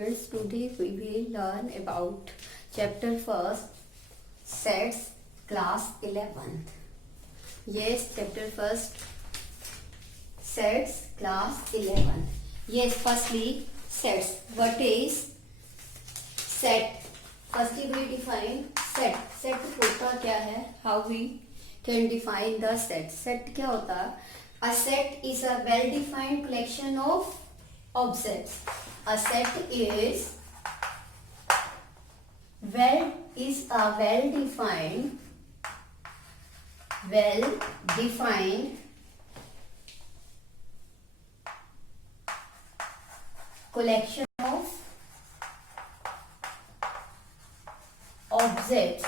students, today we will learn about chapter first, sets, class 11th. Yes, chapter first, sets, class 11. Yes, firstly, sets. What is set? Firstly, we define set. Set होता क्या है? How we can define the set? Set क्या होता है? A set is a well-defined collection of objects. A set is a well-defined collection of objects.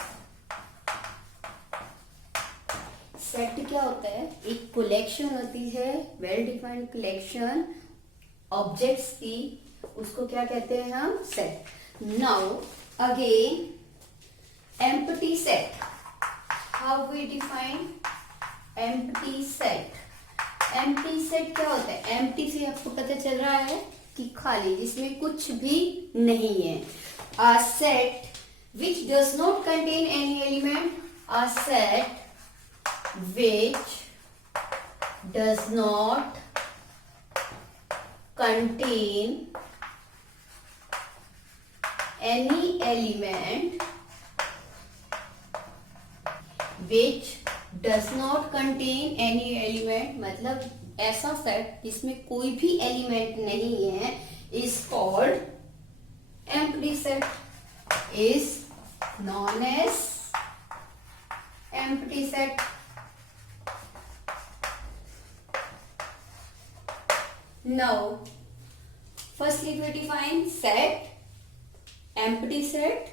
Set क्या होता है? एक कलेक्शन होती है, वेल डिफाइंड कलेक्शन ऑब्जेक्ट्स की, उसको क्या कहते हैं हम? Set. Now again empty set. How we define empty set? Empty set क्या होता है? एम्प्टी से आपको पता चल रहा है कि खाली, जिसमें कुछ भी नहीं है. A set which does not contain any element. A set which does not contain any element, which does not contain any element मतलब ऐसा सेट जिसमें कोई भी एलिमेंट नहीं है, is called empty set, is known as empty set. Now, firstly we define set, empty set.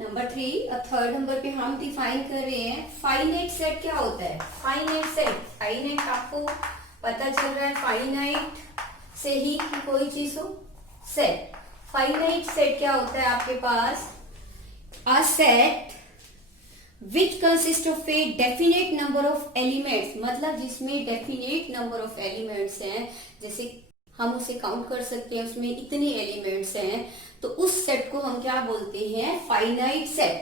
Number 3 और third number पे हम डिफाइन कर रहे हैं फाइनाइट सेट. क्या होता है फाइनाइट सेट? फाइनाइट आपको पता चल रहा है फाइनाइट से ही कि कोई चीज हो सेट. फाइनाइट सेट क्या होता है आपके पास? A set which consists of a definite number of elements, मतलब जिसमें definite number of elements हैं, जैसे हम उसे काउंट कर सकते हैं, उसमें इतने एलिमेंट्स हैं, तो उस सेट को हम क्या बोलते हैं? Finite set.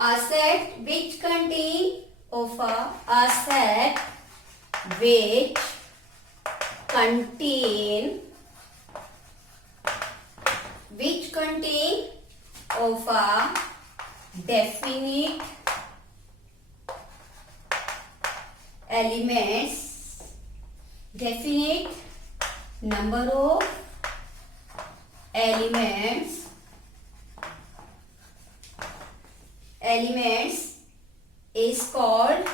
A set which contain a set which contain of a definite elements, definite number of elements is called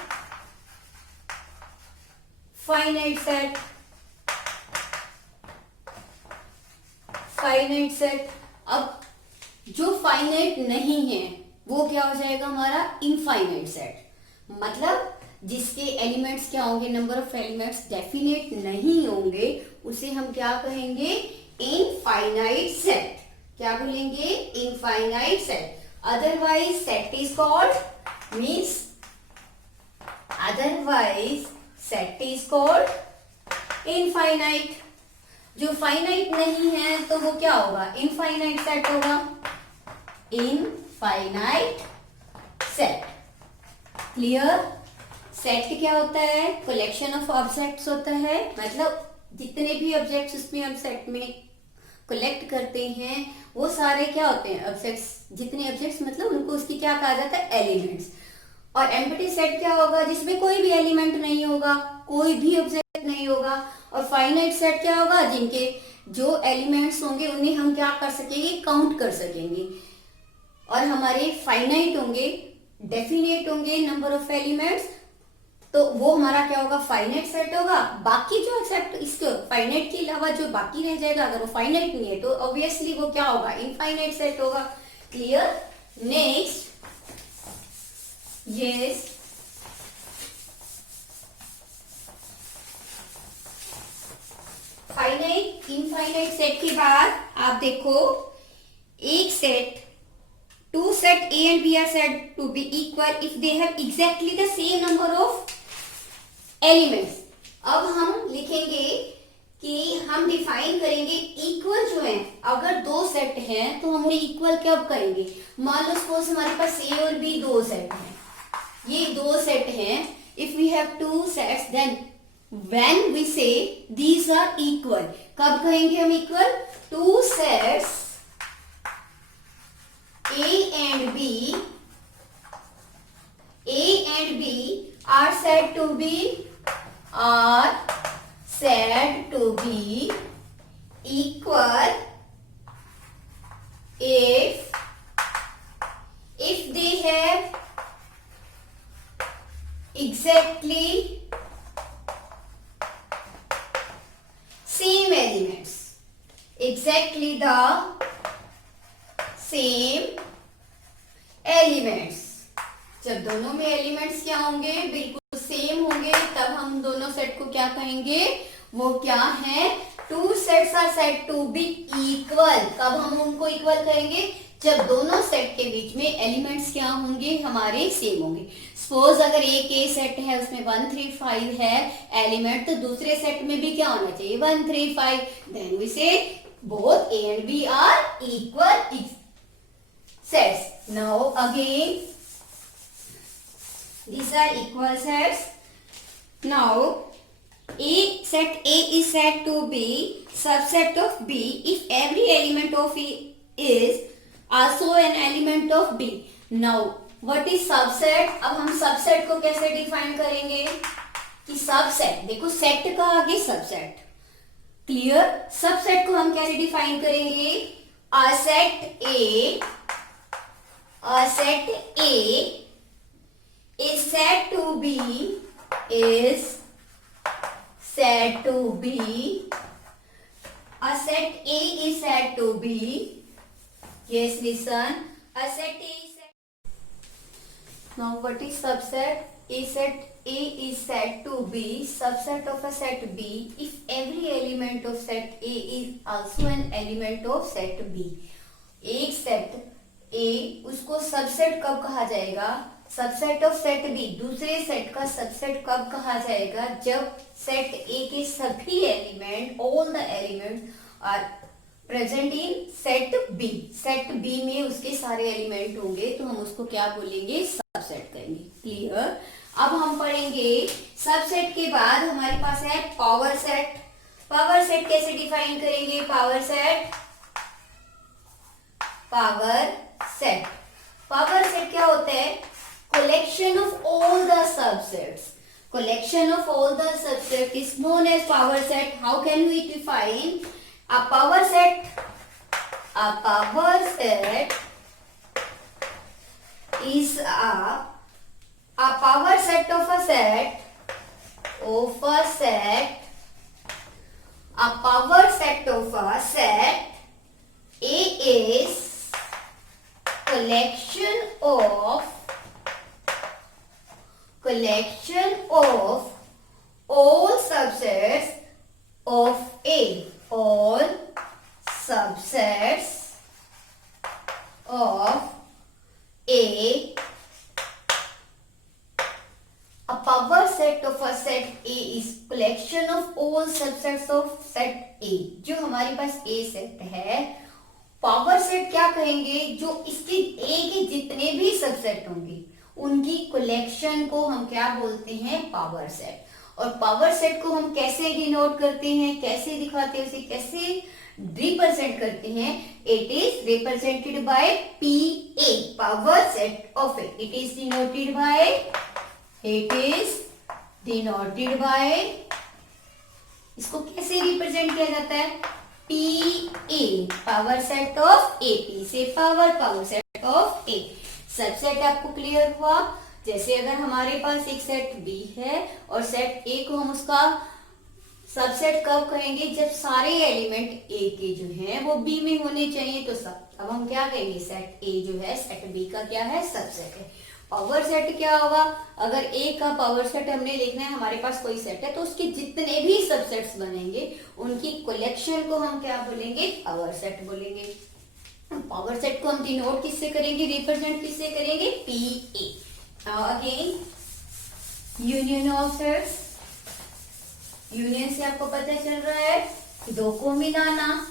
finite set. Finite set. अब जो फाइनाइट नहीं है वो क्या हो जाएगा हमारा? Infinite set. मतलब जिसके एलिमेंट्स क्या होंगे? नंबर ऑफ एलिमेंट्स डेफिनेट नहीं होंगे, उसे हम क्या कहेंगे? Infinite set. क्या बोलेंगे? Infinite set. Otherwise set is called means infinite. जो फाइनाइट नहीं है तो वो क्या होगा? इनफाइनाइट सेट होगा. Infinite set. क्लियर? सेट क्या होता है? कलेक्शन ऑफ ऑब्जेक्ट्स होता है, मतलब जितने भी ऑब्जेक्ट्स उसमें हम सेट में कलेक्ट करते हैं वो सारे क्या होते हैं? ऑब्जेक्ट्स. जितने ऑब्जेक्ट्स मतलब उनको उसकी क्या कहा जाता है? एलिमेंट्स. और एम्प्टी सेट क्या होगा? जिसमें कोई भी एलिमेंट नहीं होगा, कोई भी ऑब्जेक्ट नहीं होगा. और फाइनाइट सेट क्या होगा? जिनके जो एलिमेंट्स होंगे उन्हें हम क्या कर सकेंगे? काउंट कर सकेंगे. और हमारे फाइनाइट होंगे, डेफिनेट होंगे नंबर ऑफ एलिमेंट्स, तो वो हमारा क्या होगा? फाइनाइट सेट होगा. बाकी जो एक्सेप्ट इसके फाइनाइट के अलावा जो बाकी रह जाएगा, अगर वो फाइनाइट नहीं है तो ऑब्वियसली वो क्या होगा? इनफाइनाइट सेट होगा. Clear? Next. Yes, finite infinite set के बाद आप देखो एक set, two set A and B are said to be equal if they have exactly the same number of elements. अब हम लिखेंगे कि हम डिफाइन करेंगे इक्वल जो है, अगर दो सेट हैं तो हम इक्वल कब करेंगे। मान लो सपोज हमारे पास ए और बी दो सेट हैं, ये दो सेट हैं। If we have two sets then when we say these are equal, कब कहेंगे हम equal. Two sets A and B are said to be equal if they have exactly same elements, exactly the same elements। जब दोनों में elements क्या होंगे, बिल्कुल same होंगे, तब हम दोनों सेट को क्या कहेंगे, वो क्या है, two sets are said to be equal. कब हम उनको इक्वल करेंगे, जब दोनों सेट के बीच में एलिमेंट्स क्या होंगे, हमारे सेम होंगे। सपोज अगर एक ए सेट है उसमें 1 3 5 है एलिमेंट, तो दूसरे सेट में भी क्या होना चाहिए 1 3 5, then we say both A and B are equal sets. Now again these are equal sets. Now set A is said to be subset of B if every element of A is also an element of B. Now what is subset? अब हम subset को कैसे define करेंगे कि subset, देखो set का आगे subset, clear. Subset को हम कैसे डिफाइन करेंगे, a set is said to be a set A is said to be, yes listen, a set A is said, now what is subset, a set A is said to be subset of a set B if every element of set A is also an element of set B। एक set A उसको subset कब कहा जाएगा, subset of set B दूसरे set का subset कब कहा जाएगा, जब सेट ए के सभी element, all the element are present in set B. Set B में उसके सारे एलिमेंट होंगे तो हम उसको क्या बोलेंगे, सबसेट करेंगे, क्लियर। अब हम पढ़ेंगे सबसेट के बाद हमारे पास है पावर सेट। पावर सेट कैसे डिफाइन करेंगे, पावर सेट क्या होता है, collection of all the subsets, collection of all the subsets is known as power set। How can we define a power set? A power set is a power set of a set, a power set of a set A is collection of all subsets of A, all subsets of A। A power set of a set A is collection of all subsets of set A। जो हमारे पास A set है, power set क्या कहेंगे, जो इसके A के जितने भी सबसेट होंगे उनकी कलेक्शन को हम क्या बोलते हैं, पावर सेट। और पावर सेट को हम कैसे डिनोट करते हैं, कैसे दिखाते हैं, उसे कैसे रिप्रेजेंट करते हैं, it is represented by PA, power set of A. It is denoted by इसको कैसे रिप्रेजेंट किया जाता है, PA, power set of A. P से power set of A. Subset आपको क्लियर हुआ। जैसे अगर हमारे पास एक सेट बी है और सेट ए को हम उसका सबसेट कब कहेंगे, जब सारे एलिमेंट ए के जो हैं वो बी में होने चाहिए, तो अब हम क्या कहेंगे, सेट ए जो है सेट बी का क्या है, सबसेट है। पावर सेट क्या होगा, अगर ए का पावर सेट हमने लिखना है, हमारे पास कोई सेट है तो उसके जितने भी सबसेट्स बनेंगे उनकी कलेक्शन को हम क्या बोलेंगे, पावर सेट बोलेंगे। पावर सेट को हम डिनोट किससे करेंगे, रिप्रेजेंट किससे करेंगे, PA। Now again, union of sets से आपको पता चल रहा है कि दो को मिलाना।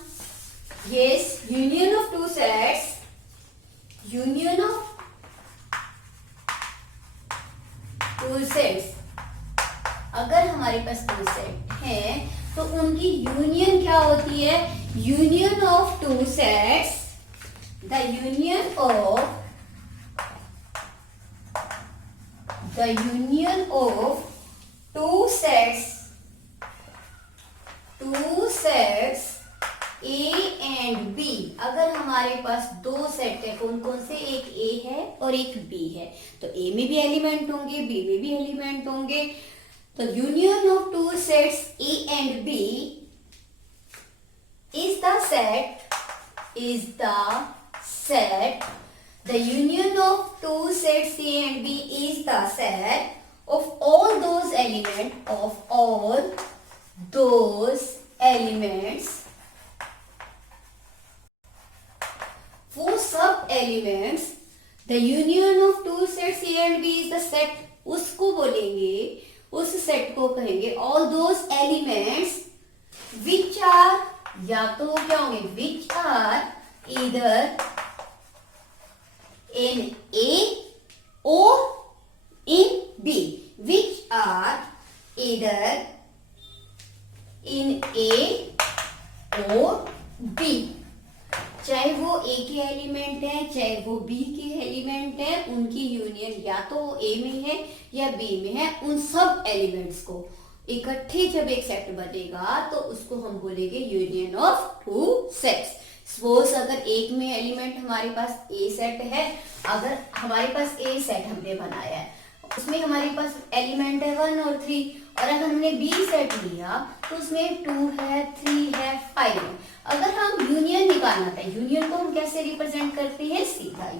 Yes, union of two sets, union of two sets, अगर हमारे पास टू सेट है तो उनकी यूनियन क्या होती है? Union of two sets, the union of two sets A and B. अगर हमारे पास दो सेट है, कौन कौन से? एक ए है और एक बी है, तो ए में भी एलिमेंट होंगे, बी में भी एलिमेंट होंगे। तो union of two sets A and B is the set, the union of two sets A and B is the set of all those elements, वो सब elements, the union of two sets A and B is the set, उसको बोलेंगे, उस set को कहेंगे all those elements which are, या तो क्या होंगे? विच आर इधर इन ए और इन बी, विच आर इधर इन ए और बी। चाहे वो ए के एलिमेंट है, चाहे वो बी के एलिमेंट है, उनकी यूनियन या तो ए में है या बी में है। उन सब एलिमेंट्स को इकट्ठे जब एक सेट बनेगा तो उसको हम बोलेंगे union of two sets. Suppose अगर एक में एलिमेंट हमारे पास ए सेट है, अगर हमारे पास ए सेट हमने बनाया है, उसमें हमारे पास एलिमेंट है 1 और 3, और अगर हमने बी सेट लिया तो उसमें 2 है, 3 है, 5 है। अगर हम यूनियन निकालना था, यूनियन को हम कैसे रिप्रेजेंट करते हैं? सीधा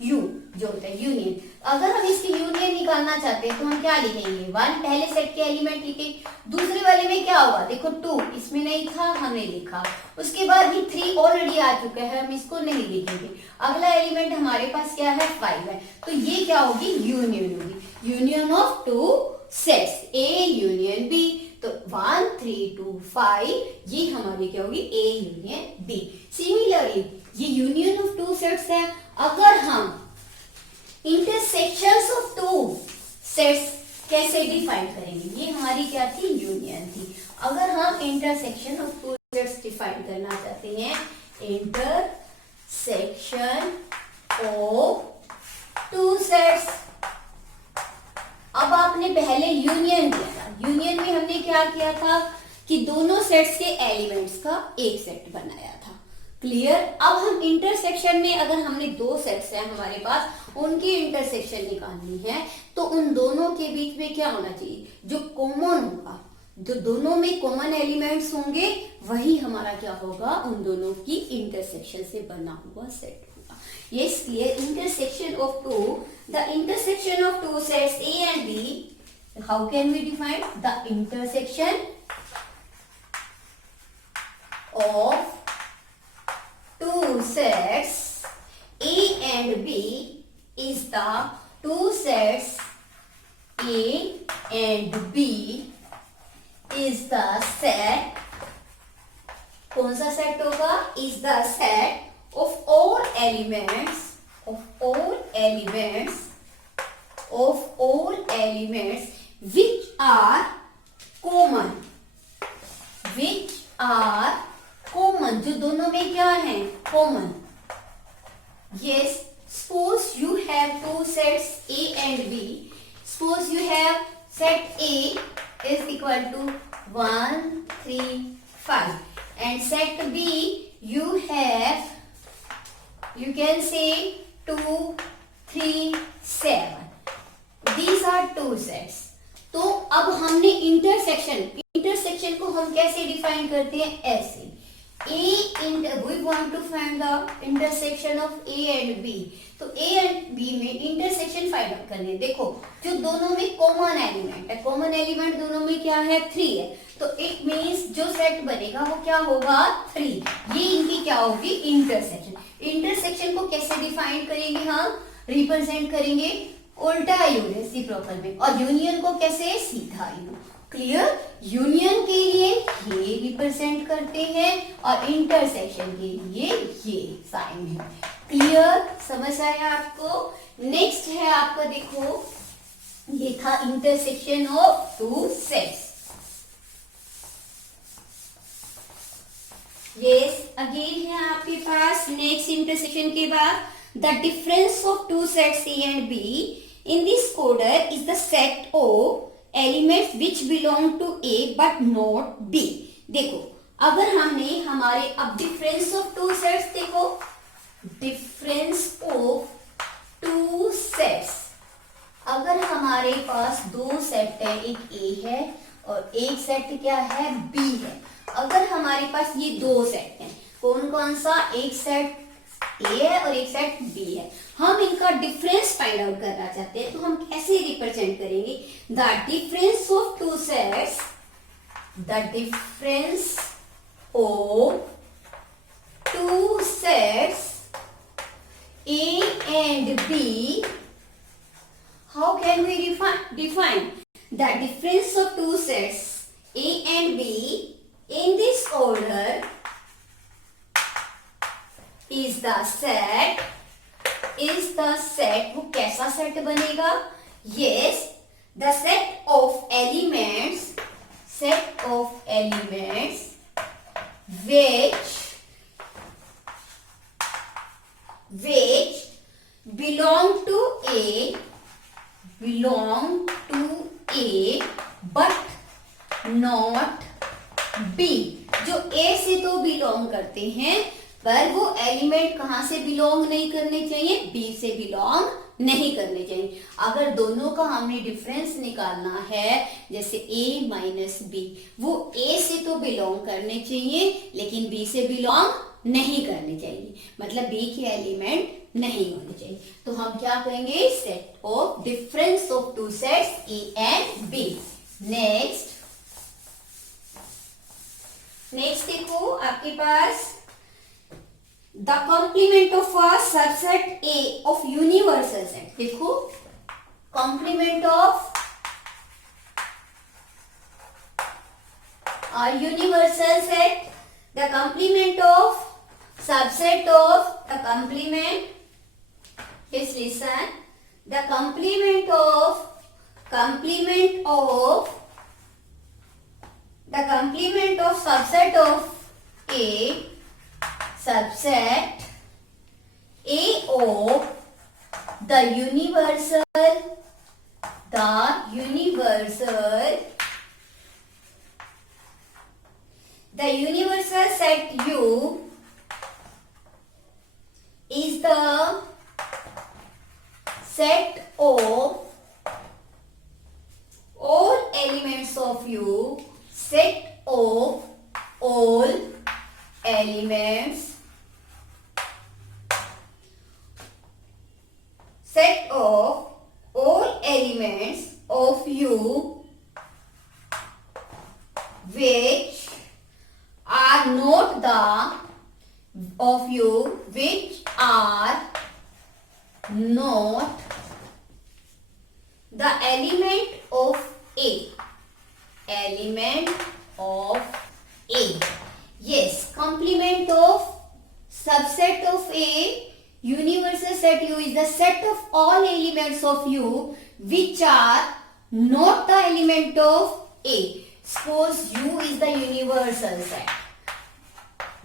यू जो होता है यूनियन। अगर हम इसकी यूनियन निकालना चाहते हैं तो हम क्या लिखेंगे? 1 पहले सेट के एलिमेंट लिखे, दूसरे वाले में क्या होगा? देखो 2 इसमें नहीं था, हमने लिखा, उसके बाद भी 3 ऑलरेडी आ चुका है, हम इसको नहीं लिखेंगे। अगला एलिमेंट हमारे पास क्या है? 5 है, तो ये क्या होगी? यूनियन होगी, union of two sets A union B. तो 1 3 2 5 ये हमारी क्या होगी? A union B. सिमिलरली ये यूनियन ऑफ टू सेट्स है। अगर हम इंटरसेक्शंस ऑफ टू सेट्स कैसे डिफाइन करेंगे? ये हमारी क्या थी? यूनियन थी। अगर हम intersection of two sets define करना चाहते हैं, इंटरसेक्शन ऑफ टू सेट्स, अब आपने पहले यूनियन किया था, यूनियन में हमने क्या किया था कि दोनों सेट्स के एलिमेंट्स का एक सेट बनाया था। क्लियर? अब हम इंटरसेक्शन में, अगर हमने दो सेट्स हैं हमारे पास, उनकी इंटरसेक्शन निकालनी है तो उन दोनों के बीच में क्या होना चाहिए? जो कॉमन होगा, जो दोनों में कॉमन एलिमेंट्स होंगे, वही हमारा क्या होगा? उन दोनों की इंटरसेक्शन से बना हुआ सेट होगा। Yes, clear? Intersection of two, the intersection of two sets A and B, how can we define? The intersection of two sets A and B is the two sets A and B is the set, कौन सा set होगा? is the set of all elements which are common, common, जो दोनों में क्या है? Common. Yes, suppose you have two sets A and B. Suppose you have set A is equal to 1 3 5 and set B you have, you can say 2 3 7। these are two sets। तो अब हमने intersection को हम कैसे define करते हैं? ऐसे, we want to find the intersection of A and B। तो A and B में इंटरसेक्शन फाइंड आउट करने। देखो, जो दोनों में कॉमन एलिमेंट है, कॉमन एलिमेंट दोनों में क्या है? 3 है, तो इट मींस जो सेट बनेगा वो क्या होगा? 3। ये इनकी क्या होगी? इंटरसेक्शन। इंटरसेक्शन को कैसे डिफाइन करेंगे? हम रिप्रेजेंट करेंगे उल्टा यू रेसिप्रोकल में, और यूनियन को कैसे? सीधा यू। क्लियर? यूनियन के लिए ये रिप्रेजेंट करते हैं और इंटरसेक्शन के लिए ये साइन है। क्लियर? समझ आया आपको? नेक्स्ट है आपका, देखो ये था intersection of two sets. Yes, again है आपके पास नेक्स्ट इंटरसेक्शन के बाद the difference of two sets A and B in this order is the set of elements which belong to A but not B. देखो अगर हमने हमारे, अब डिफरेंस ऑफ टू सेट्स देखो, डिफरेंस ऑफ टू सेट्स, अगर हमारे पास दो set है, एक ए है और एक सेट क्या है, बी है। अगर हमारे पास ये दो सेट हैं, कौन कौन सा, एक सेट ए है और एक सेट बी है, हम इनका डिफरेंस फाइंड आउट करना चाहते हैं, तो हम कैसे रिप्रेजेंट करेंगे? The difference of two sets, the difference of two sets A and B, how can we define the difference of two sets A and B in this order is the set, वो कैसा set बनेगा? Yes, the set of elements which belong to A but not B, जो A से तो belong करते हैं पर वो एलिमेंट कहां से बिलोंग नहीं करने चाहिए, B से बिलोंग नहीं करने चाहिए। अगर दोनों का हमने डिफरेंस निकालना है, जैसे A माइनस बी, वो A से तो बिलोंग करने चाहिए लेकिन B से बिलोंग नहीं करने चाहिए, मतलब B के एलिमेंट नहीं होने चाहिए। तो हम क्या कहेंगे, set of difference of two sets A and B. Next देखो आपके पास the complement of a subset A of universal set. देखो complement of a universal set, the complement of subset of the complement, please listen, the complement of subset of A, subset A of the universal set U is the set of all elements of U, set of all elements of U which are not the element of A. Yes, complement of subset of A, universal set U is the set of all elements of U which are not the element of A. Suppose U is the universal set.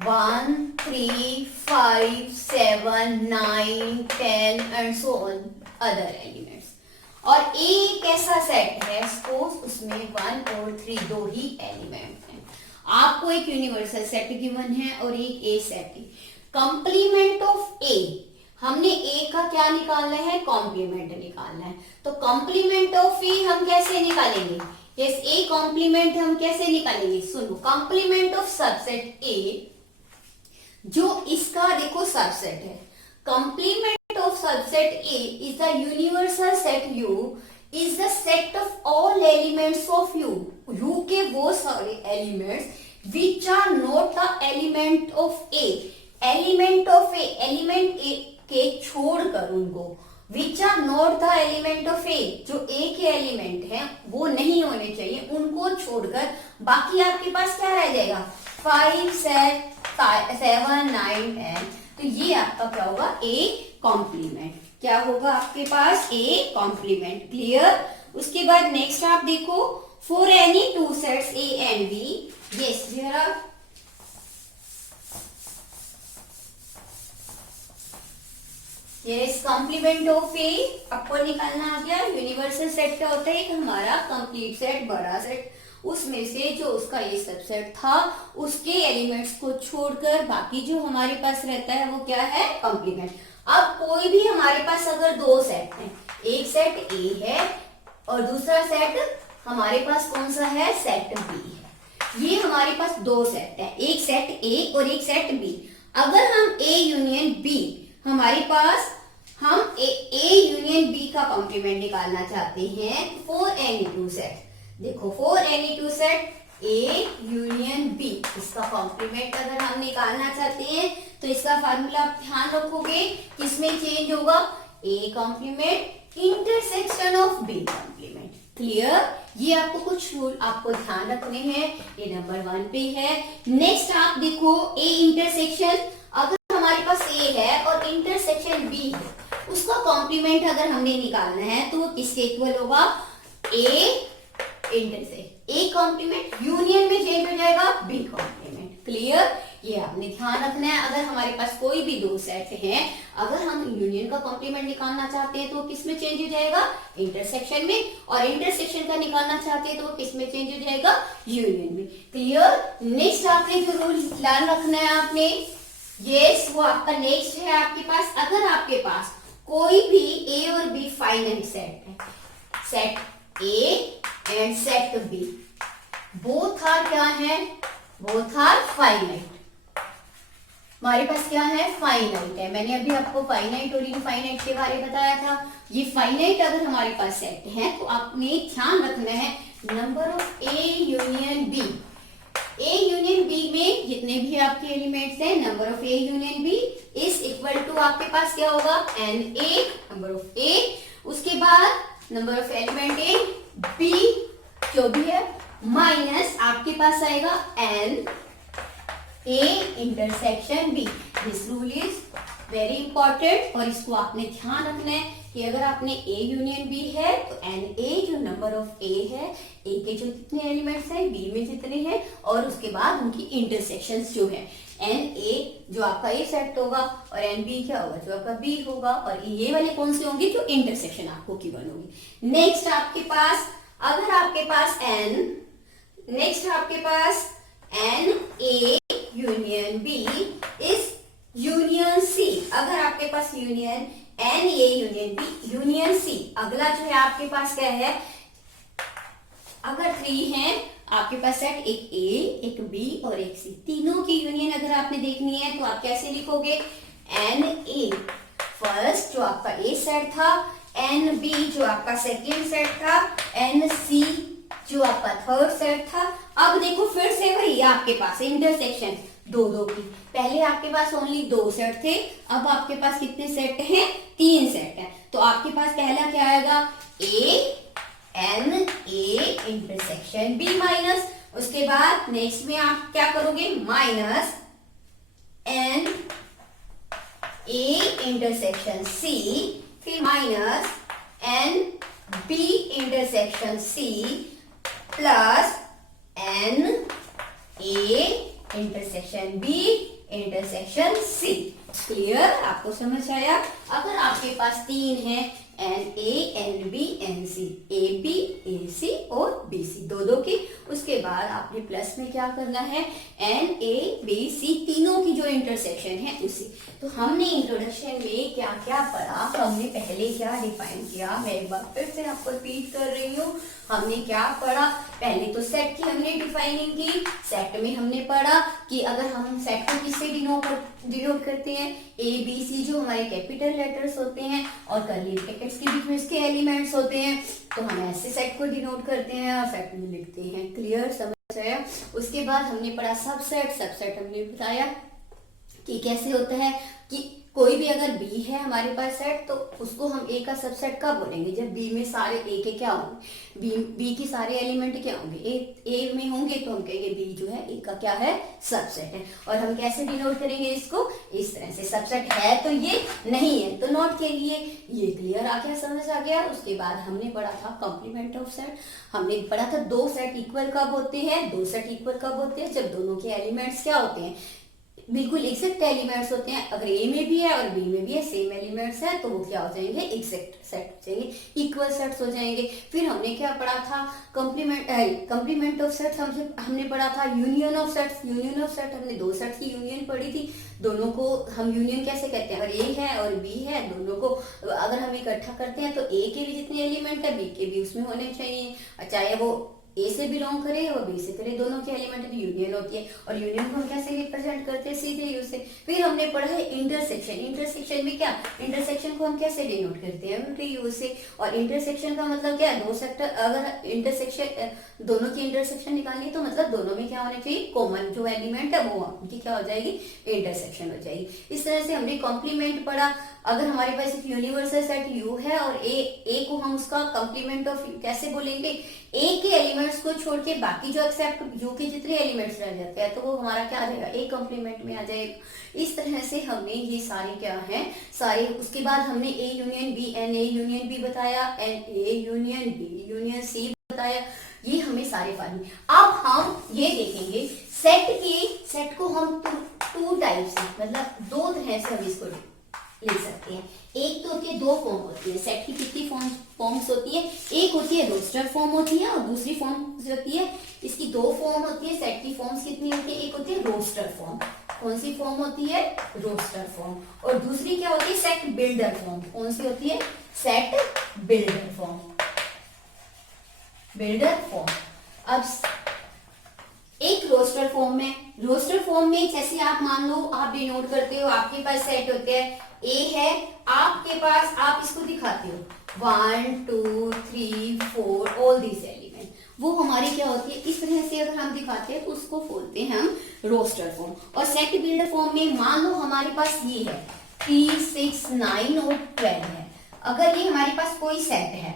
1, 3, 5, 7, 9, 10 and so on other elements. और A एक ऐसा set है, suppose उसमें 1 और 3 दो ही element हैं। आपको एक यूनिवर्सल सेट गिवन है और एक A सेट है। कॉम्प्लीमेंट ऑफ A, हमने A का क्या निकालना है, कॉम्प्लीमेंट निकालना है। तो कॉम्प्लीमेंट ऑफ A हम कैसे निकालेंगे, यस A कॉम्प्लीमेंट हम कैसे निकालेंगे, सुनो, कॉम्प्लीमेंट ऑफ सबसेट A जो इसका देखो सबसेट है, complement of subset A is the universal set U is the set of all elements of U. U के वो सारे elements which are not the element of A. Element of A, element A के छोड़कर उनको which are not the element of A, जो A के element है वो नहीं होने चाहिए, उनको छोड़कर बाकी आपके पास क्या रह जाएगा 5 7 9 10। तो ये आपका क्या होगा ए कॉम्प्लीमेंट, क्या होगा आपके पास ए कॉम्प्लीमेंट। क्लियर। उसके बाद नेक्स्ट आप देखो for any two sets A and B, yes here are yes complement of A आपको निकालना आ गया। यूनिवर्सल सेट क्या होता है, एक हमारा कंप्लीट सेट, बड़ा सेट, उसमें से जो उसका ये सबसेट था उसके एलिमेंट्स को छोड़कर बाकी जो हमारे पास रहता है वो क्या है कॉम्प्लीमेंट। अब कोई भी हमारे पास अगर दो सेट हैं, एक सेट ए है और दूसरा सेट हमारे पास कौन सा है सेट बी है, ये हमारे पास दो सेट है, एक सेट ए और एक सेट बी। अगर हम ए यूनियन बी हमारे पास हम ए यूनियन बी का कॉम्प्लीमेंट निकालना चाहते हैं फॉर एनी टू सेट, देखो for any two set A union B, इसका कॉम्प्लीमेंट अगर हम निकालना चाहते हैं तो इसका फार्मूला आप ध्यान रखोगे किसमें चेंज होगा, A complement intersection of B complement. Clear. ये आपको कुछ रूल आपको ध्यान रखने हैं, ये नंबर 1 पे है। नेक्स्ट आप देखो ए इंटरसेक्शन, अगर हमारे पास ए है और इंटरसेक्शन बी है, उसका कॉम्प्लीमेंट अगर हमने निकालना है तो वो किसके इक्वल होगा, A intersect A complement union में चेंज हो जाएगा बी कॉम्प्लीमेंट। क्लियर। ये आपने ध्यान रखना है। अगर हमारे पास कोई भी दो सेट हैं, अगर हम यूनियन का कॉम्प्लीमेंट निकालना चाहते हैं तो किस में चेंज हो जाएगा इंटरसेक्शन में, और इंटरसेक्शन का निकालना चाहते हैं तो किस में चेंज हो जाएगा यूनियन में। क्लियर। नेक्स्ट आपने जो रूल ध्यान रखना है आपने, यस वो आपका नेक्स्ट है आपके पास, अगर आपके पास कोई भी ए और बी फाइनाइट सेट है, set A and set B, both are क्या है, बोथ आर फाइनाइट, हमारे पास क्या है फाइनाइट है। मैंने अभी आपको फाइनाइट और इनफाइनाइट के बारे में बताया था। ये फाइनाइट अगर हमारे पास सेट है तो आपने ध्यान रखना है number of A union B, A union B में जितने भी आपके एलिमेंट्स हैं, number of A union B is equal to आपके पास क्या होगा n A, number of A, उसके बाद number of element A B जो भी है माइनस आपके पास आएगा n A intersection B. This rule is very important और इसको आपने ध्यान रखना है कि अगर आपने ए यूनियन बी है तो एन ए जो नंबर ऑफ ए है, ए के जो जितने एलिमेंट्स हैं बी में जितने हैं, और उसके बाद उनकी इंटरसेक्शंस जो है एन ए जो आपका ए सेट होगा और एन बी क्या होगा जो आपका बी होगा, और ये वाले कौन से होंगे जो इंटरसेक्शन आपको गिवन होगी। नेक्स्ट आपके पास अगर आपके पास एन, नेक्स्ट आपके पास n A union B is union C, अगर आपके पास union n A union B union C, अगला जो है आपके पास क्या है, अगर 3 है आपके पास सेट, एक ए एक बी और एक सी, तीनों की यूनियन अगर आपने देखनी है तो आप कैसे लिखोगे, एन ए फर्स्ट जो आपका ए सेट था, एन बी जो आपका सेकेंड सेट था, एन सी जो आपका थर्ड सेट था। अब देखो फिर से वही आपके पास इंटरसेक्शन दो दो की, पहले आपके पास ओनली 2 सेट थे, अब आपके पास कितने सेट हैं, 3 सेट हैं। तो आपके पास पहला क्या आएगा, A n A intersection B minus, उसके बाद नेक्स्ट में आप क्या करोगे minus n A intersection C, फिर minus n B intersection C plus n A intersection B intersection C. Clear. आपको समझ आया। अगर आपके पास 3 है n A n B n C, A B A C और बी सी दो दो की, उसके बाद आपने प्लस में क्या करना है एन ए बी सी तीनों की जो इंटरसेक्शन है उसी। तो हमने इंट्रोडक्शन में क्या क्या पढ़ा, हमने पहले क्या डिफाइन किया, मैं एक बार फिर से आपको रिपीट कर रही हूँ। हमने क्या पढ़ा, पहले तो सेट की हमने डिफाइनिंग की, सेट में हमने पढ़ा कि अगर हम सेट को किससे डिनोट करते हैं, ए बी सी जो हमारे कैपिटल लेटर्स होते हैं और कर्ली ब्रैकेट्स के बीच में इसके एलिमेंट्स होते हैं, तो हम ऐसे सेट को डिनोट करते हैं और सेट में लिखते हैं। क्लियर, समझ आया। उसके बाद हमने पढ़ा सबसेट, सबसेट हमने बताया कि कैसे होता है कि कोई भी अगर बी है हमारे पास सेट, तो उसको हम ए का सबसेट कब बोलेंगे, जब बी में सारे ए के क्या होंगे, बी की सारे एलिमेंट क्या होंगे, ए में होंगे, तो हम कहेंगे बी जो है ए का क्या है, सबसेट है। और हम कैसे डिनोट करेंगे इसको, इस तरह से, सबसेट है तो ये, नहीं है तो नॉट के लिए। ये क्लियर आ गया, समझ आ गया। उसके बाद हमने पढ़ा था कॉम्प्लीमेंट ऑफ सेट। हमने पढ़ा था दो सेट इक्वल कब होते हैं, दो सेट इक्वल कब होते हैं, जब दोनों के एलिमेंट्स क्या होते हैं, बिल्कुल एग्जैक्ट एलिमेंट्स होते हैं। अगर ए में भी है और बी में भी है, सेम एलिमेंट्स है, तो वो क्या हो जाएंगे, एग्जैक्ट सेट हो जाएंगे, इक्वल सेट्स हो जाएंगे। फिर हमने क्या पढ़ा था, कंप्लीमेंट ऑफ सेट्स हमने पढ़ा था union of sets. Union of set हमने दो सेट्स की यूनियन पढ़ी थी। दोनों को हम यूनियन कैसे कहते हैं, अगर ए है और बी है, दोनों को अगर हम इकट्ठा करते हैं तो ए के भी जितने एलिमेंट है बी के भी उसमें होने चाहिए, चाहे वो ए से बिलोंग करे और बी से करे, दोनों के एलिमेंट की यूनियन होती है। और यूनियन को हम कैसे रिप्रेजेंट करते हैं, सीधे यू से। फिर हमने पढ़ा है इंटरसेक्शन। इंटरसेक्शन में क्या, इंटरसेक्शन को हम कैसे डिनोट करते हैं, यू से। और इंटरसेक्शन का मतलब क्या, दो सेक्टर, अगर इंटरसेक्शन दोनों की इंटरसेक्शन निकालनी है तो मतलब दोनों में क्या होना चाहिए, कॉमन जो एलिमेंट है वो उनकी क्या हो जाएगी, इंटरसेक्शन हो जाएगी। इस तरह से हमने कॉम्प्लीमेंट पढ़ा। अगर हमारे पास एक यूनिवर्सल सेट यू है और ए को हम उसका कॉम्प्लीमेंट ऑफ यू कैसे बोलेंगे, ए के एलिमेंट्स को छोड़ के बाकी जो एक्सेप्ट यू के जितने एलिमेंट्स रह जाते हैं तो वो हमारा क्या आ जाएगा, ए कॉम्प्लीमेंट में आ जाएगा। इस तरह से हमने ये सारे क्या है, सारे। उसके बाद हमने A union B and A union B बताया, and A union B union C बताया। ये हमें सारे फार्मूले। अब हम ये देखेंगे सेट को हम टू टाइप से, मतलब दो तरह से हम इसको लिख सकते हैं। एक तो होती है, दो फॉर्म होती है सेट की, कितनी फॉर्म्स होती है, एक होती है रोस्टर फॉर्म होती है और दूसरी फॉर्म जो होती है, इसकी दो फॉर्म होती है। सेट की फॉर्म्स कितनी होती है, एक होती है रोस्टर फॉर्म। कौन सी फॉर्म होती है, रोस्टर फॉर्म। और दूसरी क्या होती है, सेट बिल्डर फॉर्म। कौन सी होती है, set builder form. Builder form. अब एक रोस्टर फॉर्म में जैसे आप मान लो आप डिनोट करते हो, आपके पास सेट होते हैं, ए है आपके पास, आप इसको दिखाते हो 1 2 3 4 ऑल दीज एलिमेंट, वो हमारी क्या होती है, इस तरह से अगर हम दिखाते हैं तो उसको बोलते हैं हम रोस्टर फॉर्म। और सेट बिल्डर फॉर्म में मान लो हमारे पास ये है 3 6 9 और 12 है। अगर ये हमारे पास कोई सेट है,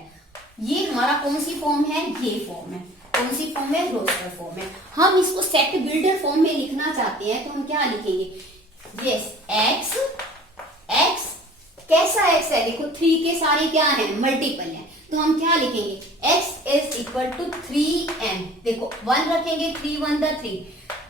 ये हमारा कौन सी फॉर्म है, ये फॉर्म है। कौन सी फॉर्म है, रोस्टर फॉर्म है। हम इसको सेट बिल्डर फॉर्म में लिखना चाहते हैं तो हम क्या लिखेंगे, यस एक्स कैसा एक्स है, देखो 3 के सारे क्या है, मल्टीपल है, तो हम क्या लिखेंगे, x is equal to 3n। देखो 1 रखेंगे 3 1 द 3,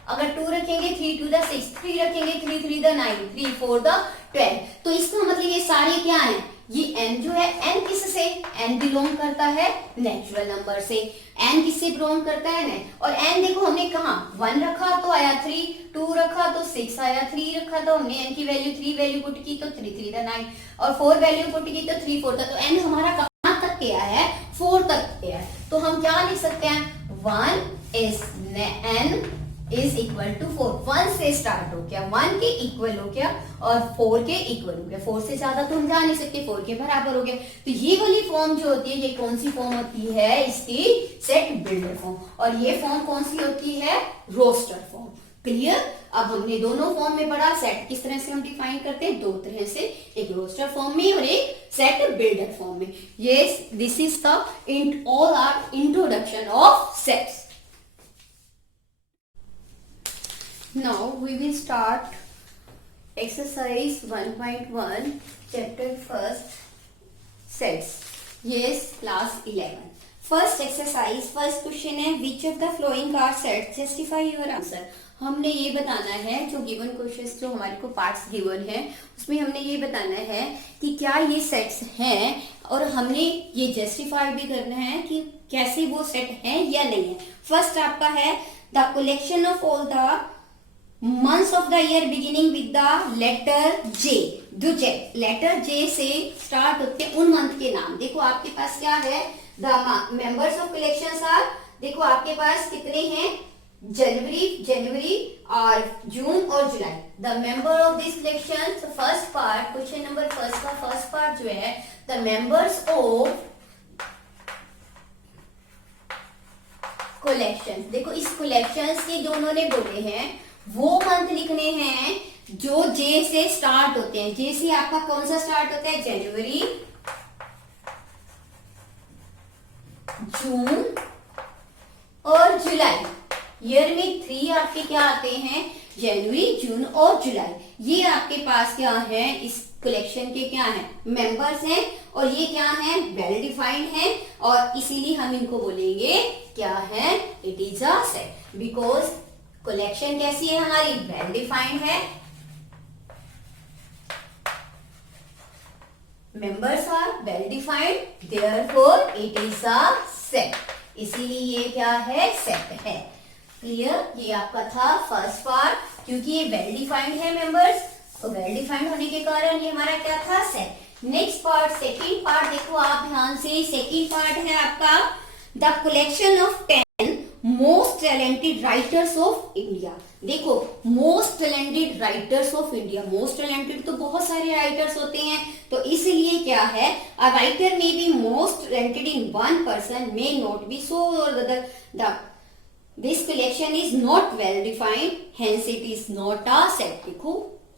अगर 2 रखेंगे 3 2 द 6, 3 रखेंगे 3 3 द 9, 3 4 द 12। तो इसका मतलब ये सारे क्या है, ये n जो है, n किससे, n बिलोंग करता है नेचुरल नंबर से। n किससे बिलोंग करता है, न, और n देखो हमने कहा 1 रखा तो आया 3, 2 रखा तो 6 आया, 3 रखा तो हमने n की वैल्यू 3 वैल्यू पुट की तो 3 3 द 9, और 4 वैल्यू पुट की तो 3 4 था। तो n हमारा कहां तक गया है, 4 तक गया है। तो हम क्या लिख सकते हैं, 1 is n is equal to 4। 1 से स्टार्ट हो गया, 1 के इक्वल हो गया और 4 के इक्वल हो गया। 4 से ज्यादा तो हम जा नहीं सकते, 4 के बराबर हो गया। तो ये वाली फॉर्म जो होती है, ये कौन सी फॉर्म होती है, इसकी सेट बिल्डर फॉर्म। और ये फॉर्म कौन सी होती है, रोस्टर फॉर्म। क्लियर। अब हमने दोनों फॉर्म में पढ़ा, सेट किस तरह से हम डिफाइन करते हैं, दो तरह से, एक रोस्टर फॉर्म में और एक सेट बिल्डर फॉर्म में। Yes, this is the overall introduction of sets. Now we will start exercise 1.1 chapter first sets. Yes, class 11. First exercise, first question है, which of the following are sets? Justify your answer. हमने ये बताना है, जो given questions जो हमारे को parts given है उसमें हमने ये बताना है कि क्या ये सेट्स हैं, और हमने ये जस्टिफाई भी करना है कि कैसे वो सेट है या नहीं है। फर्स्ट आपका है the collection of all the months of the year beginning with the letter J। जो लेटर J से स्टार्ट होते हैं उन मंथ के नाम। देखो आपके पास क्या है, the members of collections are, देखो आपके पास कितने हैं, जनवरी और जून और जुलाई। The member of this collection, first part, question number first का फर्स्ट पार्ट जो है, द मेंबर्स ऑफ कलेक्शन। देखो इस कलेक्शंस के जो उन्होंने बोले हैं वो मंथ लिखने हैं जो जे से स्टार्ट होते हैं। जे से आपका कौन सा स्टार्ट होता है? जनवरी, जून और जुलाई। ईयर में 3 आपके क्या आते हैं? जनवरी, जून और जुलाई। ये आपके पास क्या है? इस कलेक्शन के क्या है? मेंबर्स हैं। और ये क्या है? वेल डिफाइंड है। और इसीलिए हम इनको बोलेंगे क्या है? It is a set. Because collection कैसी है हमारी? वेल डिफाइंड है। Members are well defined, therefore it is a set. इसीलिए ये क्या है? सेट है। क्लियर? ये आपका था फर्स्ट पार्ट। क्योंकि ये वेल डिफाइंड है मेंबर्स, तो वेल डिफाइंड होने के कारण ये हमारा क्या था? Set. Next part, second part देखो आप ध्यान से। सेकंड पार्ट है आपका the collection of 10 most talented writers of India. देखो, most talented writers of India. Most talented तो बहुत सारे राइटर्स होते हैं, तो इसलिए क्या है? अ writer may be most talented in one person, may not be so the this collection is not well defined, hence it is not a set। देखो,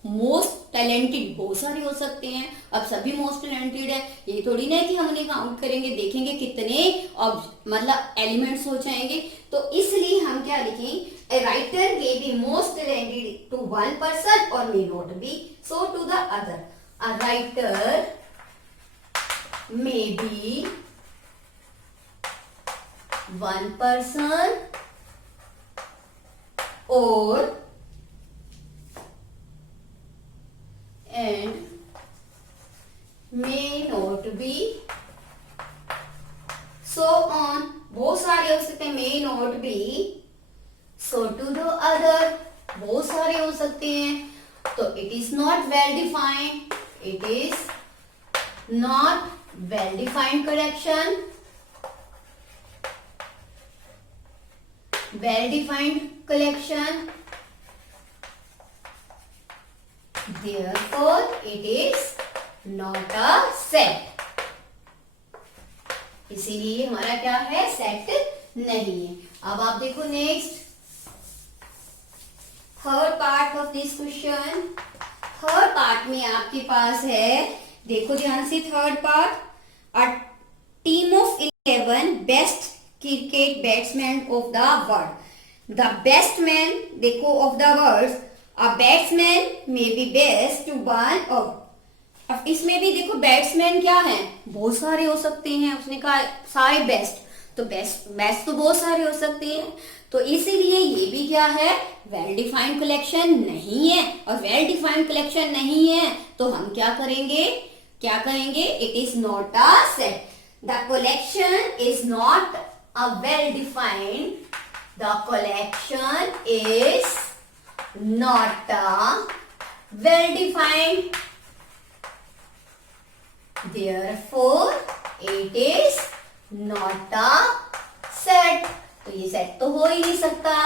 मोस्ट टैलेंटेड बहुत सारे हो सकते हैं। अब सभी मोस्ट टैलेंटेड है, ये थोड़ी ना है कि हम उन्हें काउंट करेंगे, देखेंगे कितने मतलब एलिमेंट्स हो जाएंगे। तो इसलिए हम क्या लिखें? A writer may be most talented to one person और may not be so to the other. A writer may be one person or and may not be so on। बहुत सारे हो सकते हैं। may not be so to the other, बहुत सारे हो सकते हैं। तो it is not well defined, it is not well defined collection। well defined collection, therefore it is not a set। इसीलिए हमारा क्या है? सेट नहीं है। अब आप देखो next third part of this question. Third part में आपके पास है, देखो ध्यान से, third part, a team of 11 best cricket batsman of the world. The best man देखो of the world, a batsman may be best to one of. अब इसमें भी देखो बैट्समैन क्या है? बहुत सारे हो सकते हैं। उसने कहा सारे बेस्ट, तो बेस्ट तो बहुत सारे हो सकते हैं। तो इसीलिए ये भी क्या है? वेल डिफाइंड कलेक्शन नहीं है। और वेल डिफाइंड कलेक्शन नहीं है तो हम क्या करेंगे? क्या कहेंगे? It is not a set. The collection is not a well defined, the collection is not a well defined, therefore it is not a set। तो ये सेट तो हो ही नहीं सकता।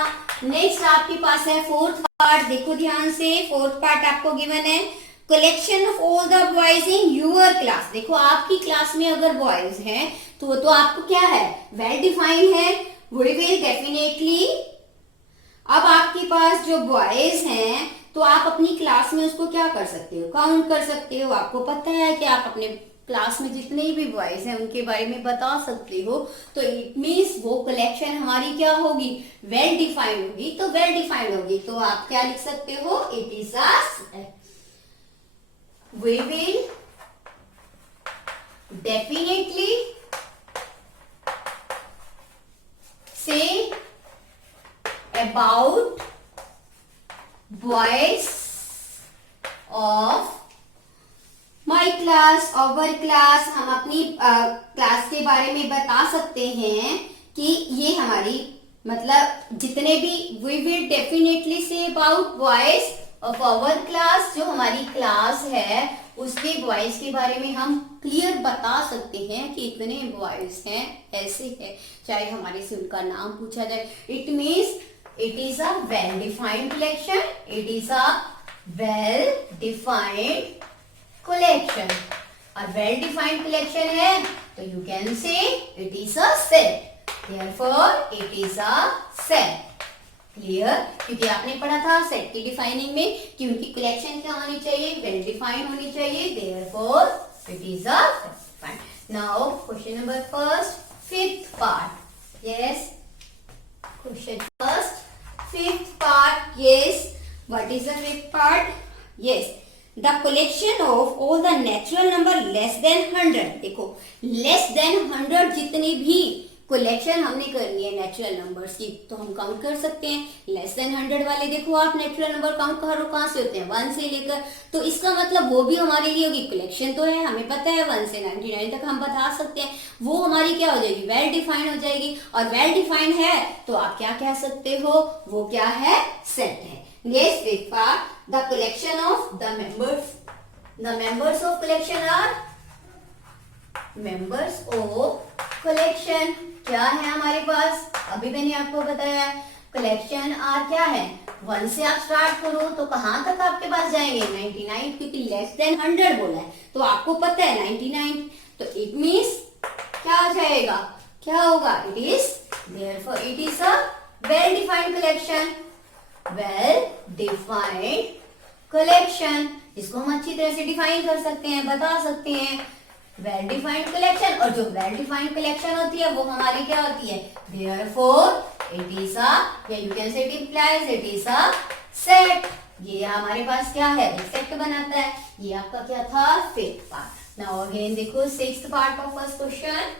नेक्स्ट आपके पास है फोर्थ पार्ट। देखो ध्यान से, फोर्थ पार्ट आपको गिवन है collection of all the boys in your class. देखो, आपकी क्लास में अगर बॉयज हैं तो वो तो आपको क्या है? वेल डिफाइंड है। Would will definitely. अब आपके पास जो बॉयज हैं तो आप अपनी क्लास में उसको क्या कर सकते हो? काउंट कर सकते हो। आपको पता है कि आप अपने क्लास में जितने भी बॉयज हैं उनके बारे में बता सकते हो। तो इट मीन्स वो कलेक्शन हमारी क्या होगी? वेल डिफाइंड होगी। तो वेल डिफाइंड होगी तो आप क्या लिख सकते हो? It is a set. We will definitely say about boys of my class, our class। हम अपनी क्लास के बारे में बता सकते हैं कि ये हमारी मतलब जितने भी we will definitely say about boys of our class, जो हमारी क्लास है उसके बॉयज के बारे में हम क्लियर बता सकते हैं कि इतने बॉयज हैं, ऐसे है, चाहे हमारे से उनका नाम पूछा जाए। It means it is a well defined collection. It is a well defined collection. और वेल डिफाइंड कलेक्शन है तो यू कैन से it is a set. Therefore it is a set. Clear? क्योंकि आपने पढ़ा था सेट की डिफाइनिंग में कि उनकी कलेक्शन क्या होनी चाहिए, वेल डिफाइंड होनी चाहिए, therefore it is a defined. Now question number first, fifth part. Yes, question first, fifth part. Yes, what is the fifth part? Yes, the collection of all the natural number less than 100। देखो, less than 100 जितने भी collection हमने करनी है natural numbers की, तो हम count कर सकते हैं। लेस देन 100 वाले देखो आप नेचुरल नंबर काउंट करो, कहां से होते हैं? 1 से लेकर। तो इसका मतलब वो भी हमारे लिए होगी कलेक्शन, तो है हमें पता है 1 से 99 तक हम बता सकते हैं। वो हमारी क्या हो जाएगी? वेल डिफाइंड हो जाएगी। और वेल डिफाइंड है तो आप क्या कह सकते हो? वो क्या है? सेट है। Yes, the collection of the members of collection are members of collection। क्या है हमारे पास? अभी मैंने आपको बताया कलेक्शन आर क्या है? 1 से आप स्टार्ट करो तो कहां तक आपके पास जाएंगे? 99, क्योंकि लेस देन 100 बोला है तो आपको पता है 99, तो इट मीन्स क्या आ जाएगा? क्या होगा? It is therefore it is a well defined collection. Well defined collection, इसको हम अच्छी तरह से डिफाइन कर सकते हैं, बता सकते हैं। वेल डिफाइंड कलेक्शन, और जो वेल डिफाइंड कलेक्शन होती है वो हमारी क्या होती है? देयरफॉर इट इज अ, या यू कैन से it implies it is a set. ये हमारे पास क्या है? एक सेट बनाता है। ये आपका क्या था? Fifth part. नाउ अगेन देखो sixth part of first question.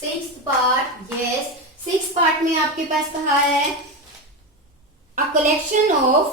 Sixth part, yes, sixth part में आपके पास कहा है A collection of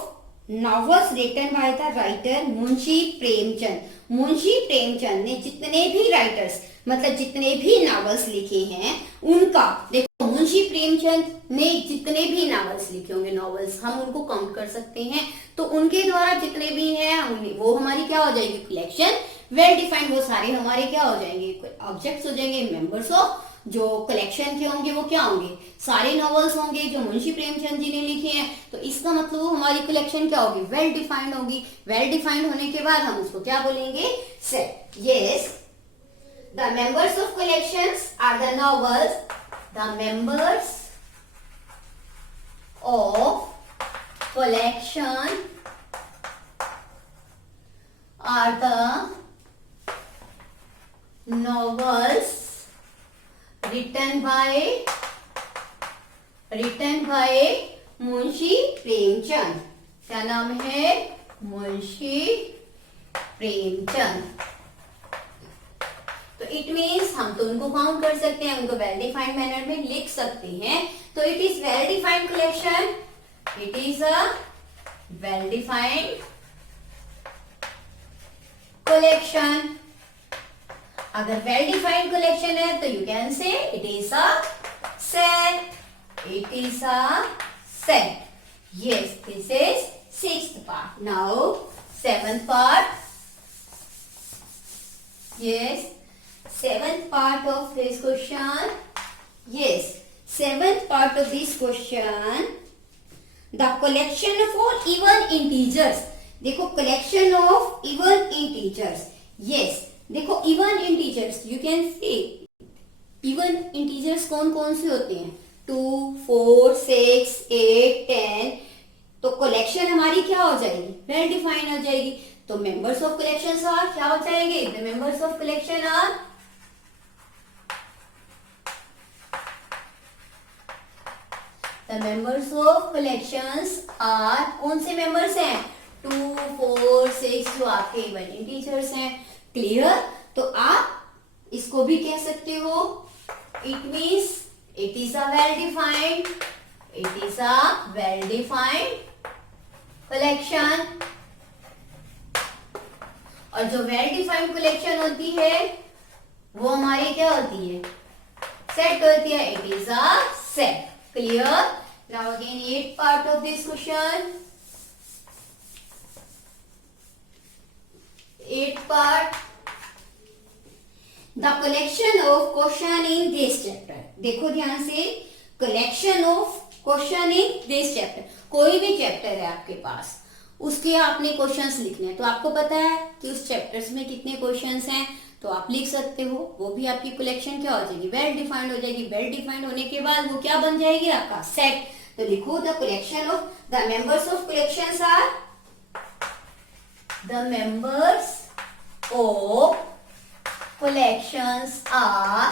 novels written by the writer Munshi Premchand. Munshi Premchand ने जितने भी राइटर्स, मतलब जितने भी नॉवेल्स लिखे हैं उनका, देखो मुंशी प्रेमचंद ने जितने भी नॉवेल्स लिखे होंगे, नॉवेल्स हम उनको काउंट कर सकते हैं, तो उनके द्वारा जितने भी हैं वो हमारी क्या हो जाएगी? कलेक्शन। वेल डिफाइंड, वो सारे हमारे क्या हो जाएंगे? ऑब्जेक्ट्स हो जाएंगे, मेंबर्स ऑफ जो कलेक्शन के होंगे वो क्या होंगे? सारे नॉवेल्स होंगे जो मुंशी प्रेमचंद जी ने लिखे हैं। तो इसका मतलब हमारी कलेक्शन क्या होगी? वेल डिफाइंड होगी। वेल डिफाइंड होने के बाद हम उसको क्या बोलेंगे? Set. Yes, the members of collections are the novels, the members of collection are the novels written by Munshi Premchand. क्या नाम है? मुंशी प्रेमचंद। तो इट मीन्स हम तो उनको काउंट कर सकते हैं, उनको वेल डिफाइंड मैनर में लिख सकते हैं। तो it is well defined collection, it is a well defined collection. अगर वेल डिफाइंड कलेक्शन है तो यू कैन से it is a set, it is a set. Yes, this is sixth part. Now seventh part. Yes, seventh part of this question. Yes, seventh part of this question, the collection of all even integers। देखो collection of even integers। yes, देखो even integers you can see even integers कौन कौन से होते हैं? 2, 4, 6, 8, 10। तो collection हमारी क्या हो जाएगी? वेल डिफाइंड हो जाएगी। तो members of collections are क्या हो जाएंगे? the members of collection are The members of collections are कौन से members हैं? 2, 4, 6 जो आपके इवन इंटीजर्स हैं। क्लियर? तो आप इसको भी कह सकते हो it means it is a well defined, it is a well defined collection. और जो वेल डिफाइंड कलेक्शन होती है वो हमारी क्या होती है? सेट होती है। It is a set. Clear? Now again, eighth part of this question. Eighth part. The collection of question in this chapter. देखो ध्यान से, collection of question in this chapter। कोई भी चैप्टर है आपके पास, उसके आपने क्वेश्चंस लिखने हैं, तो आपको पता है कि उस चैप्टर्स में कितने क्वेश्चंस हैं, तो आप लिख सकते हो। वो भी आपकी कलेक्शन क्या हो जाएगी? वेल डिफाइंड हो जाएगी। वेल डिफाइंड होने के बाद वो क्या बन जाएगी? आपका सेट। तो लिखो the collection of the members of collections are the members of collections are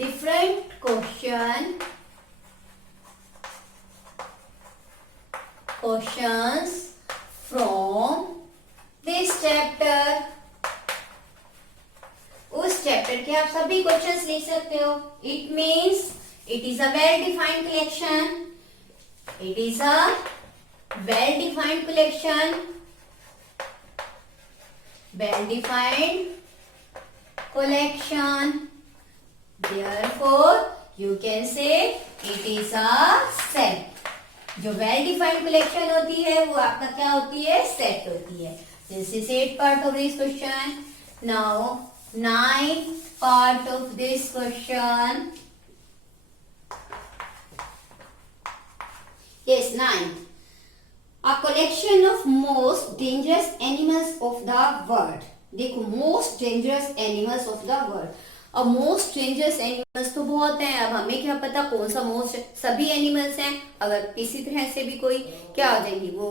different questions from this chapter. उस चैप्टर के आप सभी क्वेश्चंस लिख सकते हो. It means it is a well-defined collection. It is a well-defined collection. Well-defined collection. Therefore, you can say it is a set. जो well-defined collection होती है वो आपका क्या होती है? Set होती है. This is 8th part of this question. Now, 9th part of this question. Yes, 9th. A collection of most dangerous animals of the world. देखो most dangerous animals of the world. अब most dangerous animals तो बहुत हैं. अब हमें क्या पता कौन सा most, सभी animals हैं. अगर किसी तरह से भी कोई क्या हो जाएंगी वो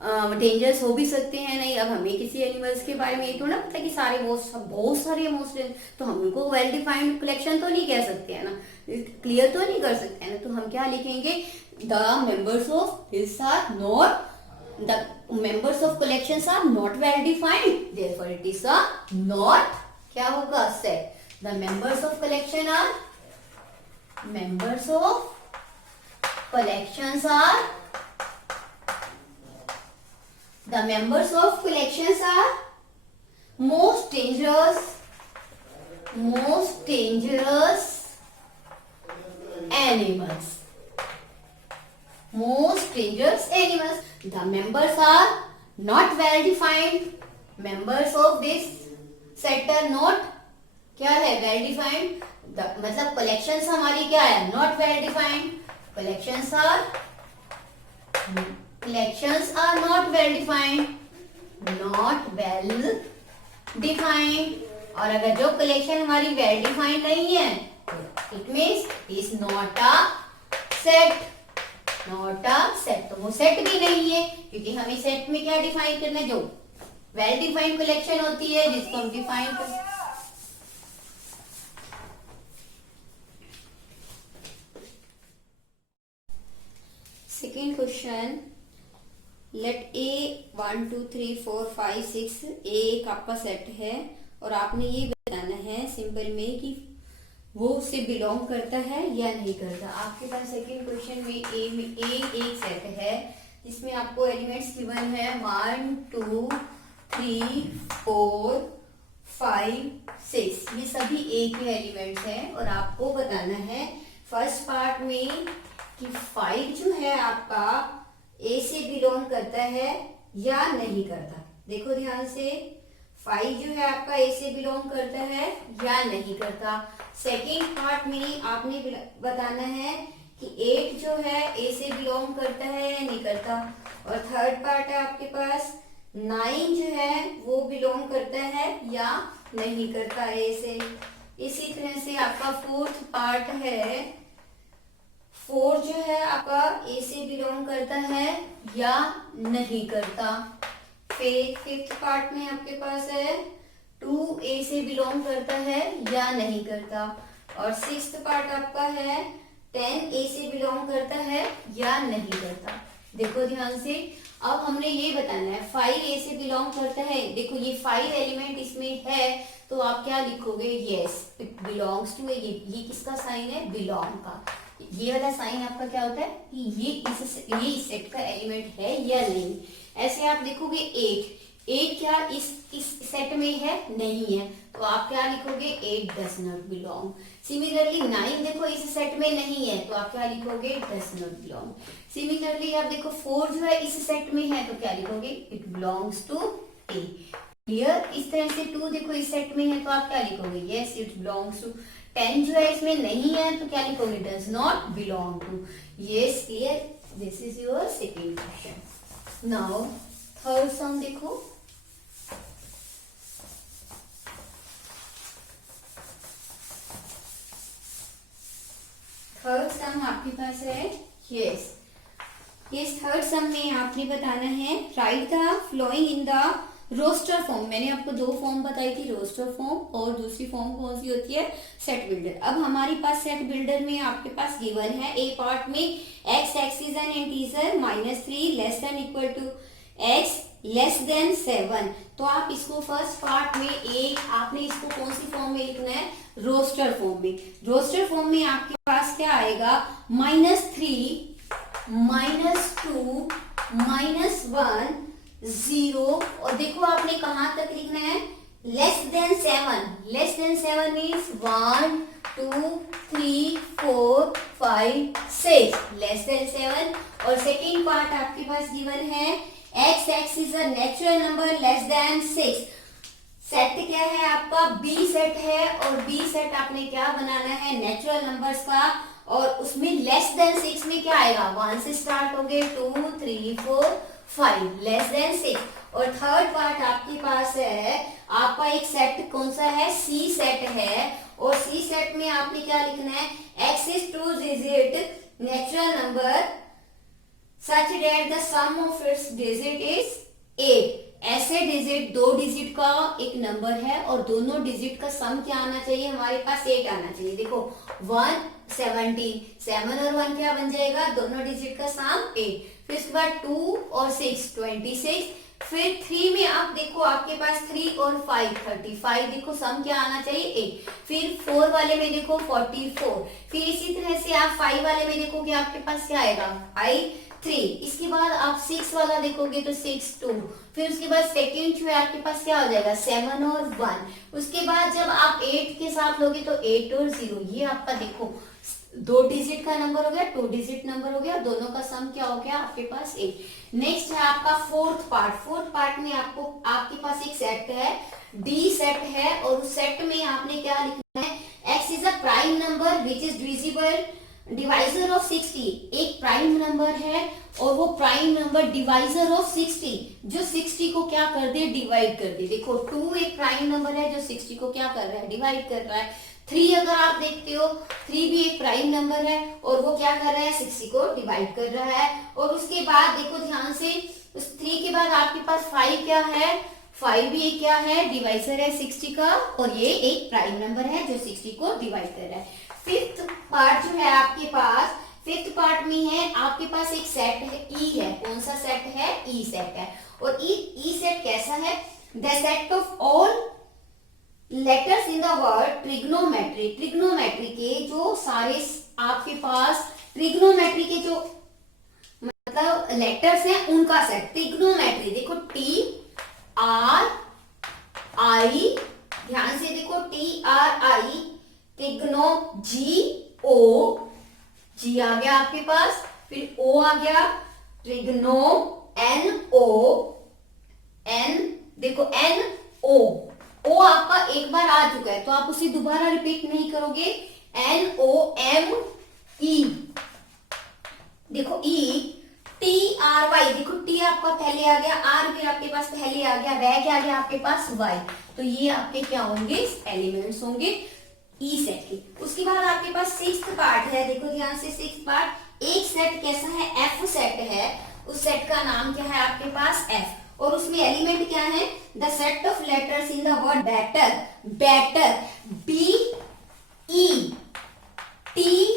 डेंजरस हो भी सकते हैं. नहीं, अब हमें किसी एनिमल्स के बारे में ये थोड़ा पता कि सारे बहुत सारे मोस्ट, तो हम उनको वेल डिफाइंड कलेक्शन तो नहीं कह सकते हैं ना, क्लियर तो नहीं कर सकते हैं ना. तो हम क्या लिखेंगे? The members of this are not, the members of collections are not well defined, therefore it is a not क्या होगा? Set. The members of collection are, members of collections are, the members of collections are most dangerous animals. Most dangerous animals. The members are not well defined. Members of this set are not क्या है? well defined. मतलब collections हमारी क्या है? not well defined. Collections are not well defined. Not well defined. और अगर जो collection हमारी well defined नहीं है तो it means is not a set. Not a set. तो वो सेट भी नहीं है, क्योंकि हमें सेट में क्या डिफाइन करना है? जो well defined कलेक्शन होती है जिसको हम डिफाइन कर. Second question. लेट ए 1 2 3 4 5 6 ए एक आपका सेट है और आपने ये बताना है सिंपल में कि वो उससे बिलोंग करता है या नहीं करता. आपके पास सेकेंड क्वेश्चन में ए एक सेट है जिसमें आपको एलिमेंट्स गिवन है 1 2 3 4 5 6. ये सभी ए के एलिमेंट्स हैं और आपको बताना है फर्स्ट पार्ट में कि 5 जो है आपका ए से बिलोंग करता है या नहीं करता. देखो ध्यान से, 5 जो है आपका ए से बिलोंग करता है या नहीं करता. सेकेंड पार्ट में आपने बताना है कि 8 जो है ए से बिलोंग करता है या नहीं करता. और थर्ड पार्ट है आपके पास 9 जो है वो बिलोंग करता है या नहीं करता ए से. इसी तरह से आपका फोर्थ पार्ट है, 4 जो है आपका ए से बिलोंग करता है या नहीं करता. फिर फिफ्थ पार्ट में आपके पास है 2 ए से बिलोंग करता है या नहीं करता. और सिक्स्थ पार्ट आपका है 10 ए से बिलोंग करता है या नहीं करता. देखो ध्यान से, अब हमने ये बताना है 5 ए से बिलोंग करता है. देखो ये 5 एलिमेंट इसमें है तो आप क्या लिखोगे? Yes it belongs to. ये किसका साइन है? बिलोंग का. ये वाला साइन आपका क्या होता है कि ये इस सेट का एलिमेंट है या नहीं. ऐसे आप देखोगे 8 क्या इस सेट में है? नहीं है, तो आप क्या लिखोगे? 8 डज नॉट बिलोंग. सिमिलरली 9 देखो इस सेट में नहीं है तो आप क्या लिखोगे? Does not belong. सिमिलरली आप देखो 4 जो है इस सेट में है तो क्या लिखोगे? It belongs to A. Clear? इस तरह से 2 देखो इस सेट में है तो आप क्या लिखोगे? Yes it belongs to. 10 जो है इसमें नहीं है तो क्या लिखोगे? Does not belong to. Yes clear? This is your second question. Now third sum देखो. थर्ड सम आपके पास है, यस यस थर्ड सम में आपने बताना है write the following in the roster form. मैंने आपको दो फॉर्म बताई थी, रोस्टर फॉर्म और दूसरी फॉर्म कौन सी होती है, सेट बिल्डर। अब हमारे पास सेट बिल्डर में आपके पास गिवन है ए पार्ट में x is an integer -3 less than equal to x less than 7। तो आप इसको फर्स्ट पार्ट में आपने इसको कौन सी फॉर्म में लिखना है, रोस्टर फॉर्म में। रोस्टर फॉर्म में आपके पास क्या आएगा, -3 -2 -1 0। और देखो आपने कहां तक लिखना है, less than 7। Less than 7 means 1 2 3 4 5 6 less than 7। और सेकेंड पार्ट आपके पास गिवन है x is a natural number less than 6। Set क्या है आपका, बी सेट है, और बी सेट आपने क्या बनाना है, नेचुरल नंबर्स का। और उसमें लेस देन 6 में क्या आएगा, 1 से स्टार्ट हो गए, 2 3 4 5 लेस देन 6। और थर्ड पार्ट आपके पास है आपका एक सेट, कौन सा है, सी सेट है। और सी सेट में आपने क्या लिखना है, x is 2 digit natural number such that the sum of its digit is 8। ऐसे डिजिट, दो डिजिट का एक नंबर है और दोनों डिजिट का सम क्या आना चाहिए, हमारे पास 8 आना चाहिए। देखो 1 17, 7 और 1 क्या बन जाएगा, दोनों डिजिट का सम 8। फिर उसके बाद 2 और 6 26। फिर 3 में आप देखो आपके पास 3 और 5 35, देखो सम क्या आना चाहिए 8। फिर 4 वाले में देखो 44। फिर इसी तरह से आप 5 वाले में देखोगे आपके पास क्या आएगा, 3। इसके बाद आप 6 वाला देखोगे तो 6 2। फिर उसके बाद सेकेंड जो है आपके पास क्या हो जाएगा, 7 और 1। उसके बाद जब आप 8 के साथ लोगे तो 8 और 0। ये आपका देखो दो डिजिट का नंबर हो गया, 2 डिजिट नंबर हो गया, दोनों का सम क्या हो गया आपके पास 8। नेक्स्ट है आपका फोर्थ पार्ट। फोर्थ पार्ट में आपके पास एक सेट है, डी सेट है। और उस सेट में आपने क्या लिखना है, x is a prime number which is divisible divisor of 60। एक प्राइम नंबर है और वो प्राइम नंबर डिवाइजर ऑफ 60, जो 60 को क्या कर दे, डिवाइड कर दे। देखो 2 एक प्राइम नंबर है जो 60 को क्या कर रहा है, डिवाइड कर रहा है। 3 अगर आप देखते हो, 3 भी एक प्राइम नंबर है और वो क्या कर रहा है, 60 को डिवाइड कर रहा है। और उसके बाद देखो ध्यान से, उस 3 के बाद आपके पास 5 क्या है, 5 भी क्या है, डिवाइजर है 60 का, और ये एक प्राइम नंबर है जो 60 को डिवाइड कर रहा है। फिफ्थ पार्ट जो है आपके पास, फिफ्थ पार्ट में है आपके पास एक सेट है, ई है। कौन सा सेट है, ई सेट है। और ई सेट कैसा है, the set of all letters in the word trigonometry. Trigonometry के जो सारे आपके पास ट्रिग्नोमेट्री के जो मतलब लेटर्स हैं उनका सेट, ट्रिग्नोमेट्री। देखो टी आर आई, ध्यान से देखो टी आर आई, ट्रिग्नो जी ओ, जी आ गया आपके पास, फिर ओ आ गया, ट्रिग्नो एन ओ, एन देखो एन ओ आपका एक बार आ चुका है तो आप उसे दोबारा रिपीट नहीं करोगे। एन ओ एम ई, देखो ई, टी आर वाई, देखो टी आपका पहले आ गया, आर भी आपके पास पहले आ गया, वह क्या आ गया आपके पास, वाई। तो ये आपके क्या होंगे, एलिमेंट्स होंगे ई सेट के। उसके बाद आपके पास सिक्स्थ पार्ट है, देखो ध्यान से सिक्स्थ पार्ट, एक सेट कैसा है, एफ सेट है। उस सेट का नाम क्या है आपके पास, एफ। और उसमें एलिमेंट क्या है, the set of letters in the word better. Better B E T,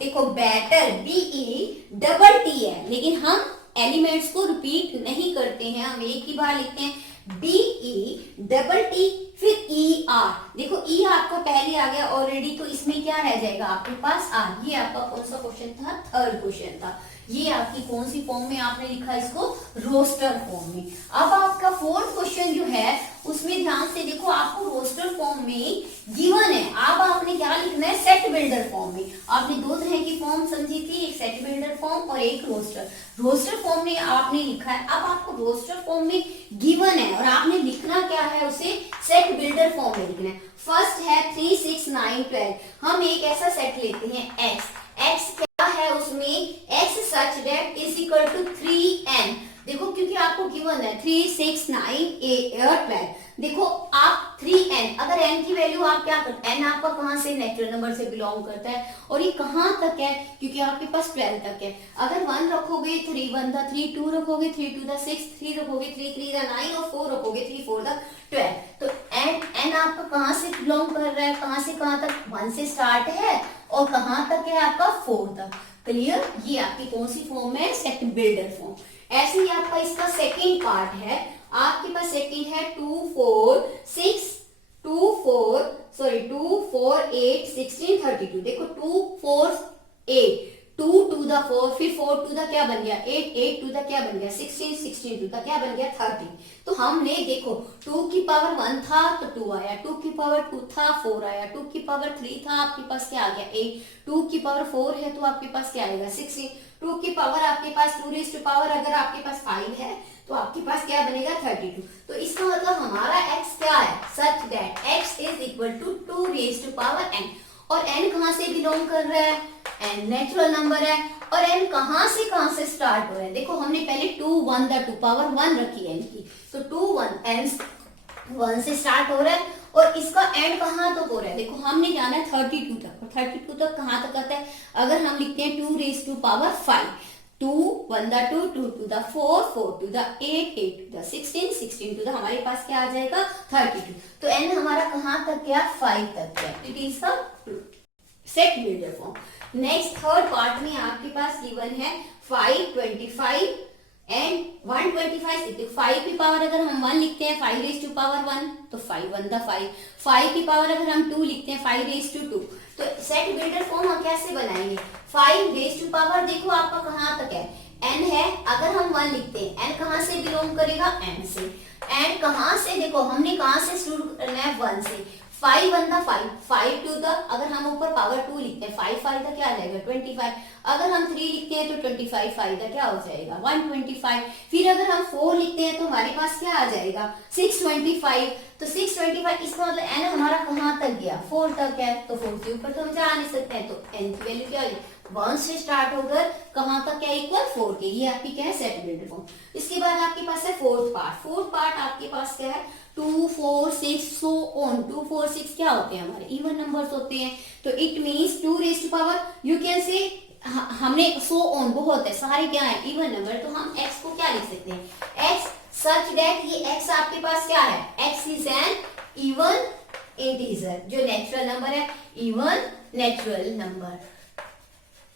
देखो better B E double T है, लेकिन हम एलिमेंट्स को रिपीट नहीं करते हैं, हम एक ही बार लिखते हैं, बी ई डबल टी फिर ई आर। देखो ई आपका पहले आ गया ऑलरेडी, तो इसमें क्या रह जाएगा आपके पास आर। ये आपका कौन सा क्वेश्चन था, थर्ड क्वेश्चन था। ये आपकी कौन सी फॉर्म में आपने लिखा इसको, रोस्टर फॉर्म में। अब आपका फोर्थ क्वेश्चन जो है उसमें ध्यान से देखो, आपको रोस्टर फॉर्म में गिवन है, अब आपने क्या लिखना है, सेट बिल्डर फॉर्म में। आपने दो तरह की फॉर्म समझी थी, एक सेट बिल्डर फॉर्म और एक रोस्टर। रोस्टर फॉर्म में आपने लिखा है, अब आपको रोस्टर फॉर्म में गिवन है और आपने लिखना क्या है, उसे सेट बिल्डर फॉर्म में लिखना है। फर्स्ट है 3 6 9 12। हम एक ऐसा सेट लेते हैं एक्स, एक्स क्या है उसमें, x such that is equal to 3n। देखो क्योंकि आपको गिवन है 3 6 9 12, देखो आप 3n, अगर n की वैल्यू आप क्या करते हैं, n आपका कहाँ से नेचुरल नंबर से बिलोंग करता है और ये कहाँ तक है, क्योंकि आपके पास 12 तक है। अगर 1 रखोगे 3 1 द 3, 2 रखोगे 3 2 द 6, 3 रखोगे 3 3 द 9 और 4 रखोगे 3 4 द 12। तो n आपका कहाँ से बिलोंग कर रहा है, कहाँ से कहाँ तक, 1 से स्टार्ट है और कहाँ तक है आपका 4 तक। क्लियर, ये आपकी कौन सी फॉर्म है, सेट बिल्डर फॉर्म। ऐसे ही आपका इसका सेकेंड पार्ट है, आपके पास सेकेंड है 2 4 6 2 4 सॉरी 2 4 8 16 32। देखो 2 4 8, 2 टू द 4, फिर 4 टू द क्या बन गया 8, 8 टू द क्या बन गया 16, 16 टू द क्या बन गया 30। तो हमने देखो 2 की पावर 1 था तो 2 आया, 2 की पावर 2 था 4 आया, 2 की पावर 3 था आपके पास क्या आ गया 8, 2 की पावर 4 है तो आपके पास क्या आएगा 16, 2 की पावर आपके पास 2 रेज़ टू पावर अगर आपके पास 5 है तो आपके पास क्या बनेगा 32। तो इसका मतलब हमारा x क्या है, such that x is equal to 2 raise to power n। और n कहां से बिलोंग कर रहा है, n नेचुरल नंबर है और n कहां से स्टार्ट हो रहा है। देखो हमने पहले 2 1 द 2 पावर 1 रखी है n की, तो 2 1 n 1 से स्टार्ट हो रहा है और इसका एंड कहां तक हो रहा है। देखो हमने जाना है 32 तक, और 32 तक कहां तक आता है, अगर हम लिखते हैं 2 raise to power 5, 2 1 the 2, 2 to the 4, 4 to the 8, 8 to the 16, 16 to the हमारे पास क्या आ जाएगा 32। तो n हमारा कहां तक गया 5 तक गया। It is the set builder form. Next third part में आपके पास गिवन है 5 25 एंड 125। 5 की पावर अगर हम 1 लिखते हैं 5 रेज़ टू पावर 1 तो 5 1 द 5, 5 की पावर अगर हम 2 लिखते हैं 5 रेज़ टू 2। तो सेट बिल्डर फॉर्म हम कैसे बनाएंगे, 5 रेज़ टू पावर देखो आपका कहां तक है n है, अगर हम 1 लिखते हैं n कहां से बिलोंग करेगा n से, n कहां से, देखो हमने कहां से शुरू करना है 1 से, 5 1 द 5, 5 टू द अगर हम ऊपर पावर 2 लिखते हैं 5 5 का क्या आ जाएगा 25, अगर हम 3 लिखते हैं तो 25 5 का क्या हो जाएगा 125, फिर अगर हम 4 लिखते हैं तो हमारे पास क्या आ जाएगा 625। तो 625 इसका मतलब n हमारा कहां तक गया 4 तक है, तो 4 के ऊपर तो हम जा नहीं सकते हैं, तो n की वैल्यू क्या होगी 1 से स्टार्ट होकर कहां तक क्या इक्वल 4 के। ये आपकी क्या है सेट बिल्डर फॉर्म। इसके बाद आपके पास है फोर्थ पार्ट आपके पास क्या है 2 4 6 सो ऑन। 2 4 6 क्या होते हैं हमारे इवन नंबर्स होते हैं, तो it means 2 raise to power you can say हमने सो ऑन बहुत है सारे क्या है इवन नंबर, तो हम x को क्या लिख सकते हैं x सच दैट ये x आपके पास क्या है x is N even integer, जो नेचुरल नंबर है इवन नेचुरल नंबर,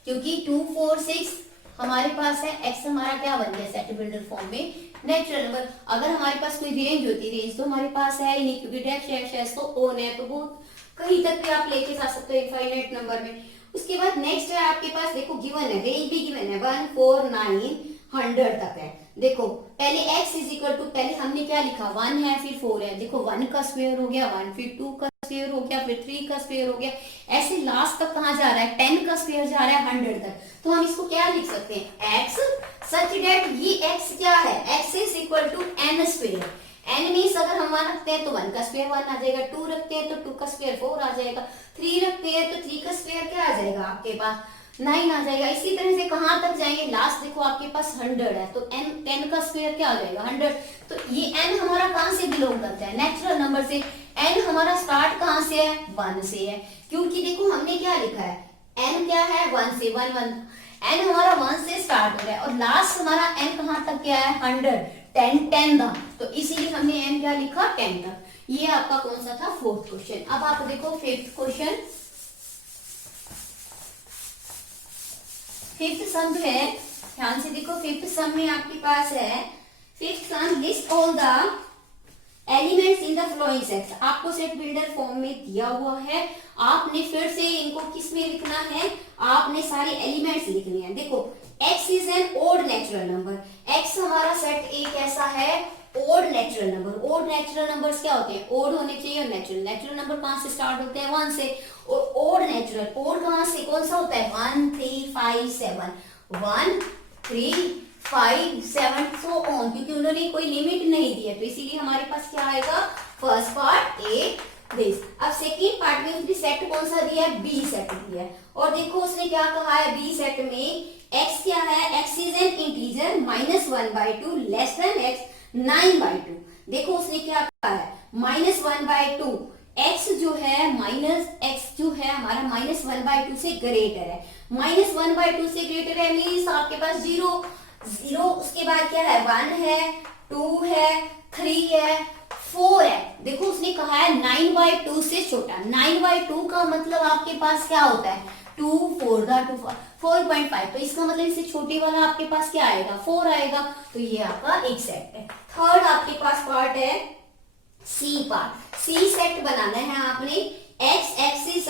क्योंकि 2 4 6 हमारे पास है x हमारा क्या बन गया सेट बिल्डर फॉर्म में नेचुरल नंबर। अगर हमारे पास कोई रेंज होती रेंज तो हमारे पास है ही नहीं, क्योंकि डैश तो ऑन है तो बहुत कहीं तक भी आप लेके जा सकते हो इनफाइनाइट नंबर में। उसके बाद नेक्स्ट है आपके पास देखो गिवन है, रेंज भी गिवन है 1 4 9 100 तक है। देखो पहले x इज इक्वल टू, पहले हमने क्या लिखा 1 है फिर 4 है, देखो 1 का स्क्वायर हो गया 1, फिर 2 का स्क्वायर हो गया, फिर 3 का स्क्वायर हो गया, ऐसे लास्ट तक कहां जा रहा है 10 का स्क्वायर जा रहा है 100 तक। तो हम इसको क्या लिख सकते हैं x सच दैट ये x क्या है x is equal to n square. n means अगर हम 1 रखते हैं तो 1 का स्क्वायर 1 आ जाएगा, 2 रखते हैं तो 2 का स्क्वायर 4 आ जाएगा, 3 रखते हैं तो 3 का स्क्वायर क्या आ जाएगा आपके पास 9 आ जाएगा। इसी तरह से कहां तक जाएंगे लास्ट देखो आपके पास 100 है तो n 10 का स्क्वायर क्या आ जाएगा 100। तो ये n हमारा कहां से बिलोंग करता है नेचुरल नंबर से, n हमारा स्टार्ट कहां से है 1 से है, क्योंकि देखो हमने क्या लिखा है n क्या है 1 से 1 1, n हमारा 1 से स्टार्ट हो रहा है और लास्ट हमारा n कहां तक क्या है 100 10 10 था, तो इसीलिए हमने n क्या लिखा 10 तक। ये आपका कौन सा था फोर्थ क्वेश्चन। अब आप देखो फिफ्थ क्वेश्चन, फिफ्थ सम है, ध्यान से देखो फिफ्थ सम में आपके पास है fifth some list all the elements in the flowing sets. आपको सेट बिल्डर फॉर्म में दिया हुआ है, आपने फिर से इनको किस में लिखना है, आपने सारे एलिमेंट्स लिखने हैं। देखो x is an odd natural number, x हमारा सेट ए कैसा है odd natural number. Odd natural numbers क्या होते हैं ओड होने चाहिए और नेचुरल, नेचुरल नंबर कहां से स्टार्ट होते हैं 1 से, और ओड नेचुरल ओड कहां से कौन सा होता है 1 3 5 7 1 3 5 7 सो ऑन, क्योंकि उन्होंने कोई लिमिट नहीं दी है तो इसीलिए हमारे पास क्या आएगा फर्स्ट पार्ट ए दिस। अब सेकेंड पार्ट में उसने सेट कौन सा दिया है बी सेट दिया है, और देखो उसने क्या कहा है बी सेट में x क्या है x is an integer -1/2 less than x 9/2। देखो उसने क्या कहा है -1/2 x जो है माइनस x जो है हमारा -1/2 से ग्रेटर है। -1/2 से ग्रेटर है मीन्स आपके पास 0, उसके बाद क्या है 1 है, 2 है, 3 है, 4 है। देखो उसने कहा है 9/2 से छोटा। 9/2 का मतलब आपके पास क्या होता है 2 4 4.5। तो इसका मतलब इससे छोटे वाला आपके पास क्या आएगा 4 आएगा। तो ये आपका एक सेट है। थर्ड आपके पास पार्ट है सी पार्ट। सी सेट बनाना है आपने। X axis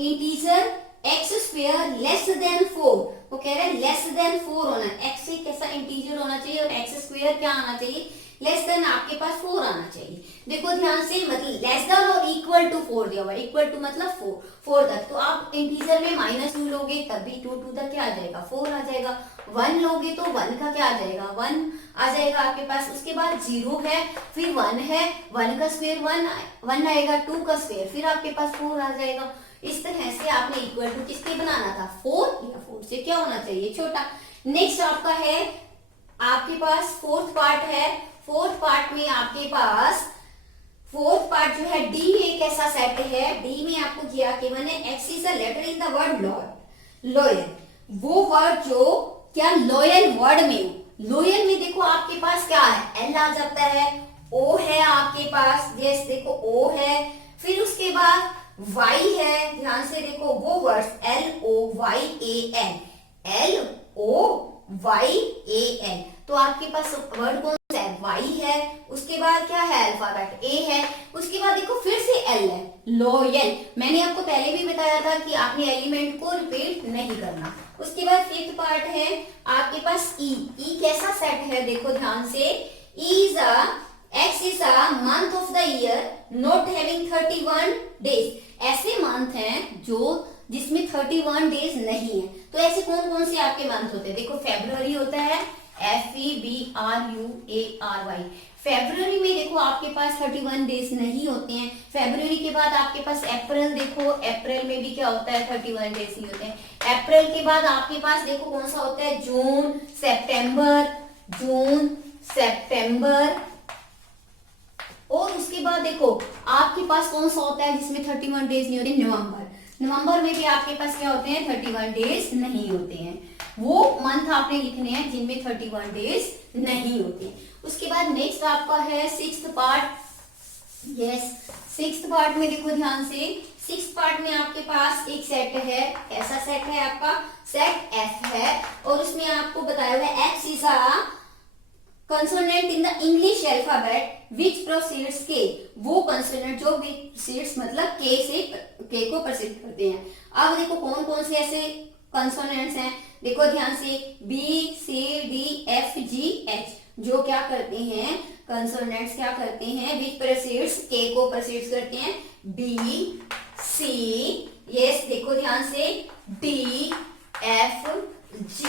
integer x square less than 4। वो कह रहे हैं लेस देन 4 होना है। एक्स एक कैसा इंटीजर होना चाहिए और एक्स स्क्वायर क्या आना चाहिए लेस देन आपके पास 4 आना चाहिए। देखो ध्यान से मतलब लेस देन और इक्वल टू 4 दिया हुआ है। इक्वल टू मतलब 4 तक। तो आप इंटीजर में -2 लोगे तब भी 2 तक क्या आ जाएगा 4 आ जाएगा। 1 लोगे तो 1 का क्या आ जाएगा 1 आ जाएगा आपके पास। उसके बाद 0 है फिर 1 है, 1 का स्क्वायर 1 आएगा, 2 का स्क्वायर फिर आपके पास 4 आ जाएगा। इस तरह से आपने इक्वल टू किसके बनाना था 4 या 4 से क्या होना चाहिए छोटा। नेक्स्ट आपका है आपके पास फोर्थ पार्ट है। फोर्थ पार्ट में आपके पास फोर्थ पार्ट जो है डी एक ऐसा सेट है। डी में आपको किया कि मैंने x is a letter in the word loyal. वो वर्ड जो क्या लॉयल वर्ड में हो। लॉयल में देखो आपके पास क्या है एल आ जाता है, ओ है आपके पास, यस देखो ओ है, फिर उसके बाद वाई है। ध्यान से देखो वो वर्ड्स LOYAN LOYAN। तो आपके पास वर्ड कौन सा है वाई है, उसके बाद क्या है अल्फाबेट ए है, उसके बाद देखो फिर से एल है लॉयल। मैंने आपको पहले भी बताया था कि आपने एलिमेंट को रिपीट नहीं करना। उसके बाद फिफ्थ पार्ट है आपके पास ई। कैसा सेट है देखो ध्यान से। X is a month of the year not having 31 days। ऐसे मंथ हैं जो जिसमें 31 डेज नहीं है। तो ऐसे कौन कौन से आपके मंथ होते हैं देखो फरवरी होता है FEBRUARY। फरवरी में देखो आपके पास 31 डेज नहीं होते हैं। फरवरी के बाद आपके पास अप्रैल, देखो अप्रैल में भी क्या होता है 31 डेज ही होते हैं। अप्रैल के बाद आपके पास देखो कौन सा होता है जून सितंबर और उसके बाद देखो आपके पास कौन सा होता है जिसमें 31 डेज नहीं होते नवंबर में भी आपके पास क्या होते हैं 31 डेज नहीं होते हैं। वो मंथ आपने लिखने हैं जिनमें 31 डेज नहीं होते। उसके बाद नेक्स्ट आपका है sixth part. Yes sixth part में देखो ध्यान से। सिक्स्थ पार्ट में आपके पास एक सेट है। ऐसा सेट है आपका सेट F है और उसमें आपको बताया हुआ है X is a consonant in the English alphabet which proceeds के। वो कंसोनेंट जो प्रोसीड्स मतलब के को प्रोसीड करते हैं। अब देखो कौन कौन से ऐसे कंसोनेंट्स हैं देखो ध्यान से BCDFGH जो क्या करते हैं कंसोनेंट्स क्या करते हैं विच प्रोसीड्स के को प्रोसीड्स करते हैं BC। यस देखो ध्यान से DFG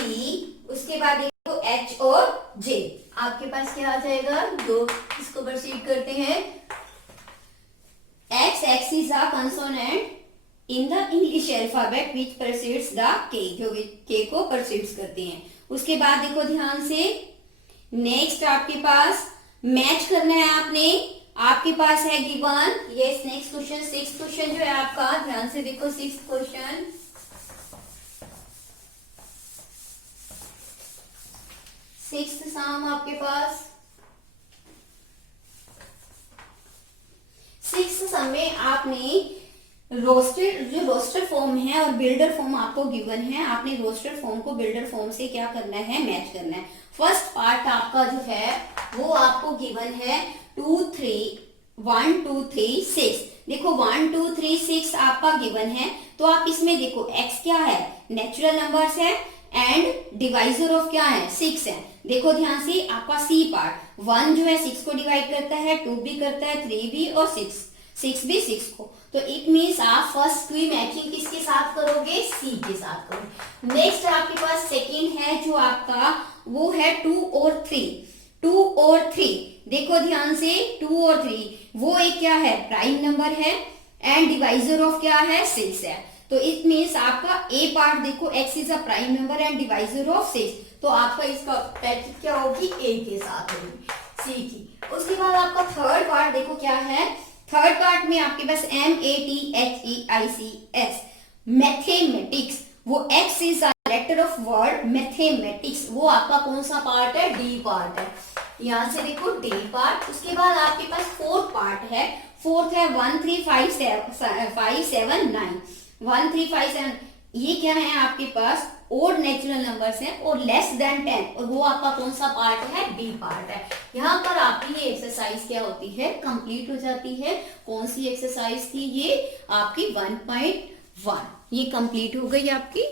उसके बाद देखो H और J आपके पास क्या आ जाएगा जो इसको प्रोसीड करते हैं। X is a consonant in the English alphabet which proceeds the के जो के को प्रोसीड्स करते हैं। उसके बाद देखो ध्यान से नेक्स्ट आपके पास मैच करना है आपने। आपके पास है given yes next question sixth question जो है आपका ध्यान से देखो सिक्स्थ क्वेश्चन। सिक्स्थ सम आपके पास सिक्स्थ सम में आपने रोस्टर फॉर्म है और बिल्डर फॉर्म आपको गिवन है। आपने रोस्टर फॉर्म को बिल्डर फॉर्म से क्या करना है मैच करना है। फर्स्ट पार्ट आपका जो है वो आपको गिवन है 1 2 3 6। देखो 1 2 3 6 आपका गिवन है। तो आप इसमें देखो x क्या है नेचुरल नंबर्स है एंड डिवाइजर ऑफ क्या है 6 है। देखो ध्यान से आपका सी पार्ट 1 जो है 6 को डिवाइड करता है, 2 भी करता है, 3 भी और 6 भी 6 को। तो इट मीन्स आप फर्स्ट की मैचिंग किसके साथ करोगे सी के साथ करोगे। नेक्स्ट आपके पास सेकंड है जो आपका वो है 2 और 3। देखो ध्यान से 2 और 3 वो एक क्या है प्राइम नंबर है एंड डिवाइजर ऑफ क्या है 6 है। तो इट मीन्स आपका ए पार्ट देखो x is a prime number and divisor of 6। तो आपका इसका पैकेट क्या होगी ए के साथ होगी। सीखी। उसके बाद आपका थर्ड पार्ट देखो क्या है। थर्ड पार्ट में आपके पास MATHEICS मैथमेटिक्स, वो x is letter of word mathematics, वो आपका कौन सा पार्ट है, डी पार्ट है। यहां से देखो डी पार्ट। उसके बाद आपके पास फोर्थ पार्ट है। फोर्थ है 1 3 5 7 9 1 3 5 7। ये क्या है आपके पास, ओड नेचुरल नंबर्स हैं और लेस देन 10, और वो आपका कौन सा पार्ट है, डी पार्ट है। यहाँ पर आपकी ये एक्सरसाइज क्या होती है, कंप्लीट हो जाती है। कौन सी एक्सरसाइज थी ये, आपकी 1.1 ये कंप्लीट हो गई आपकी।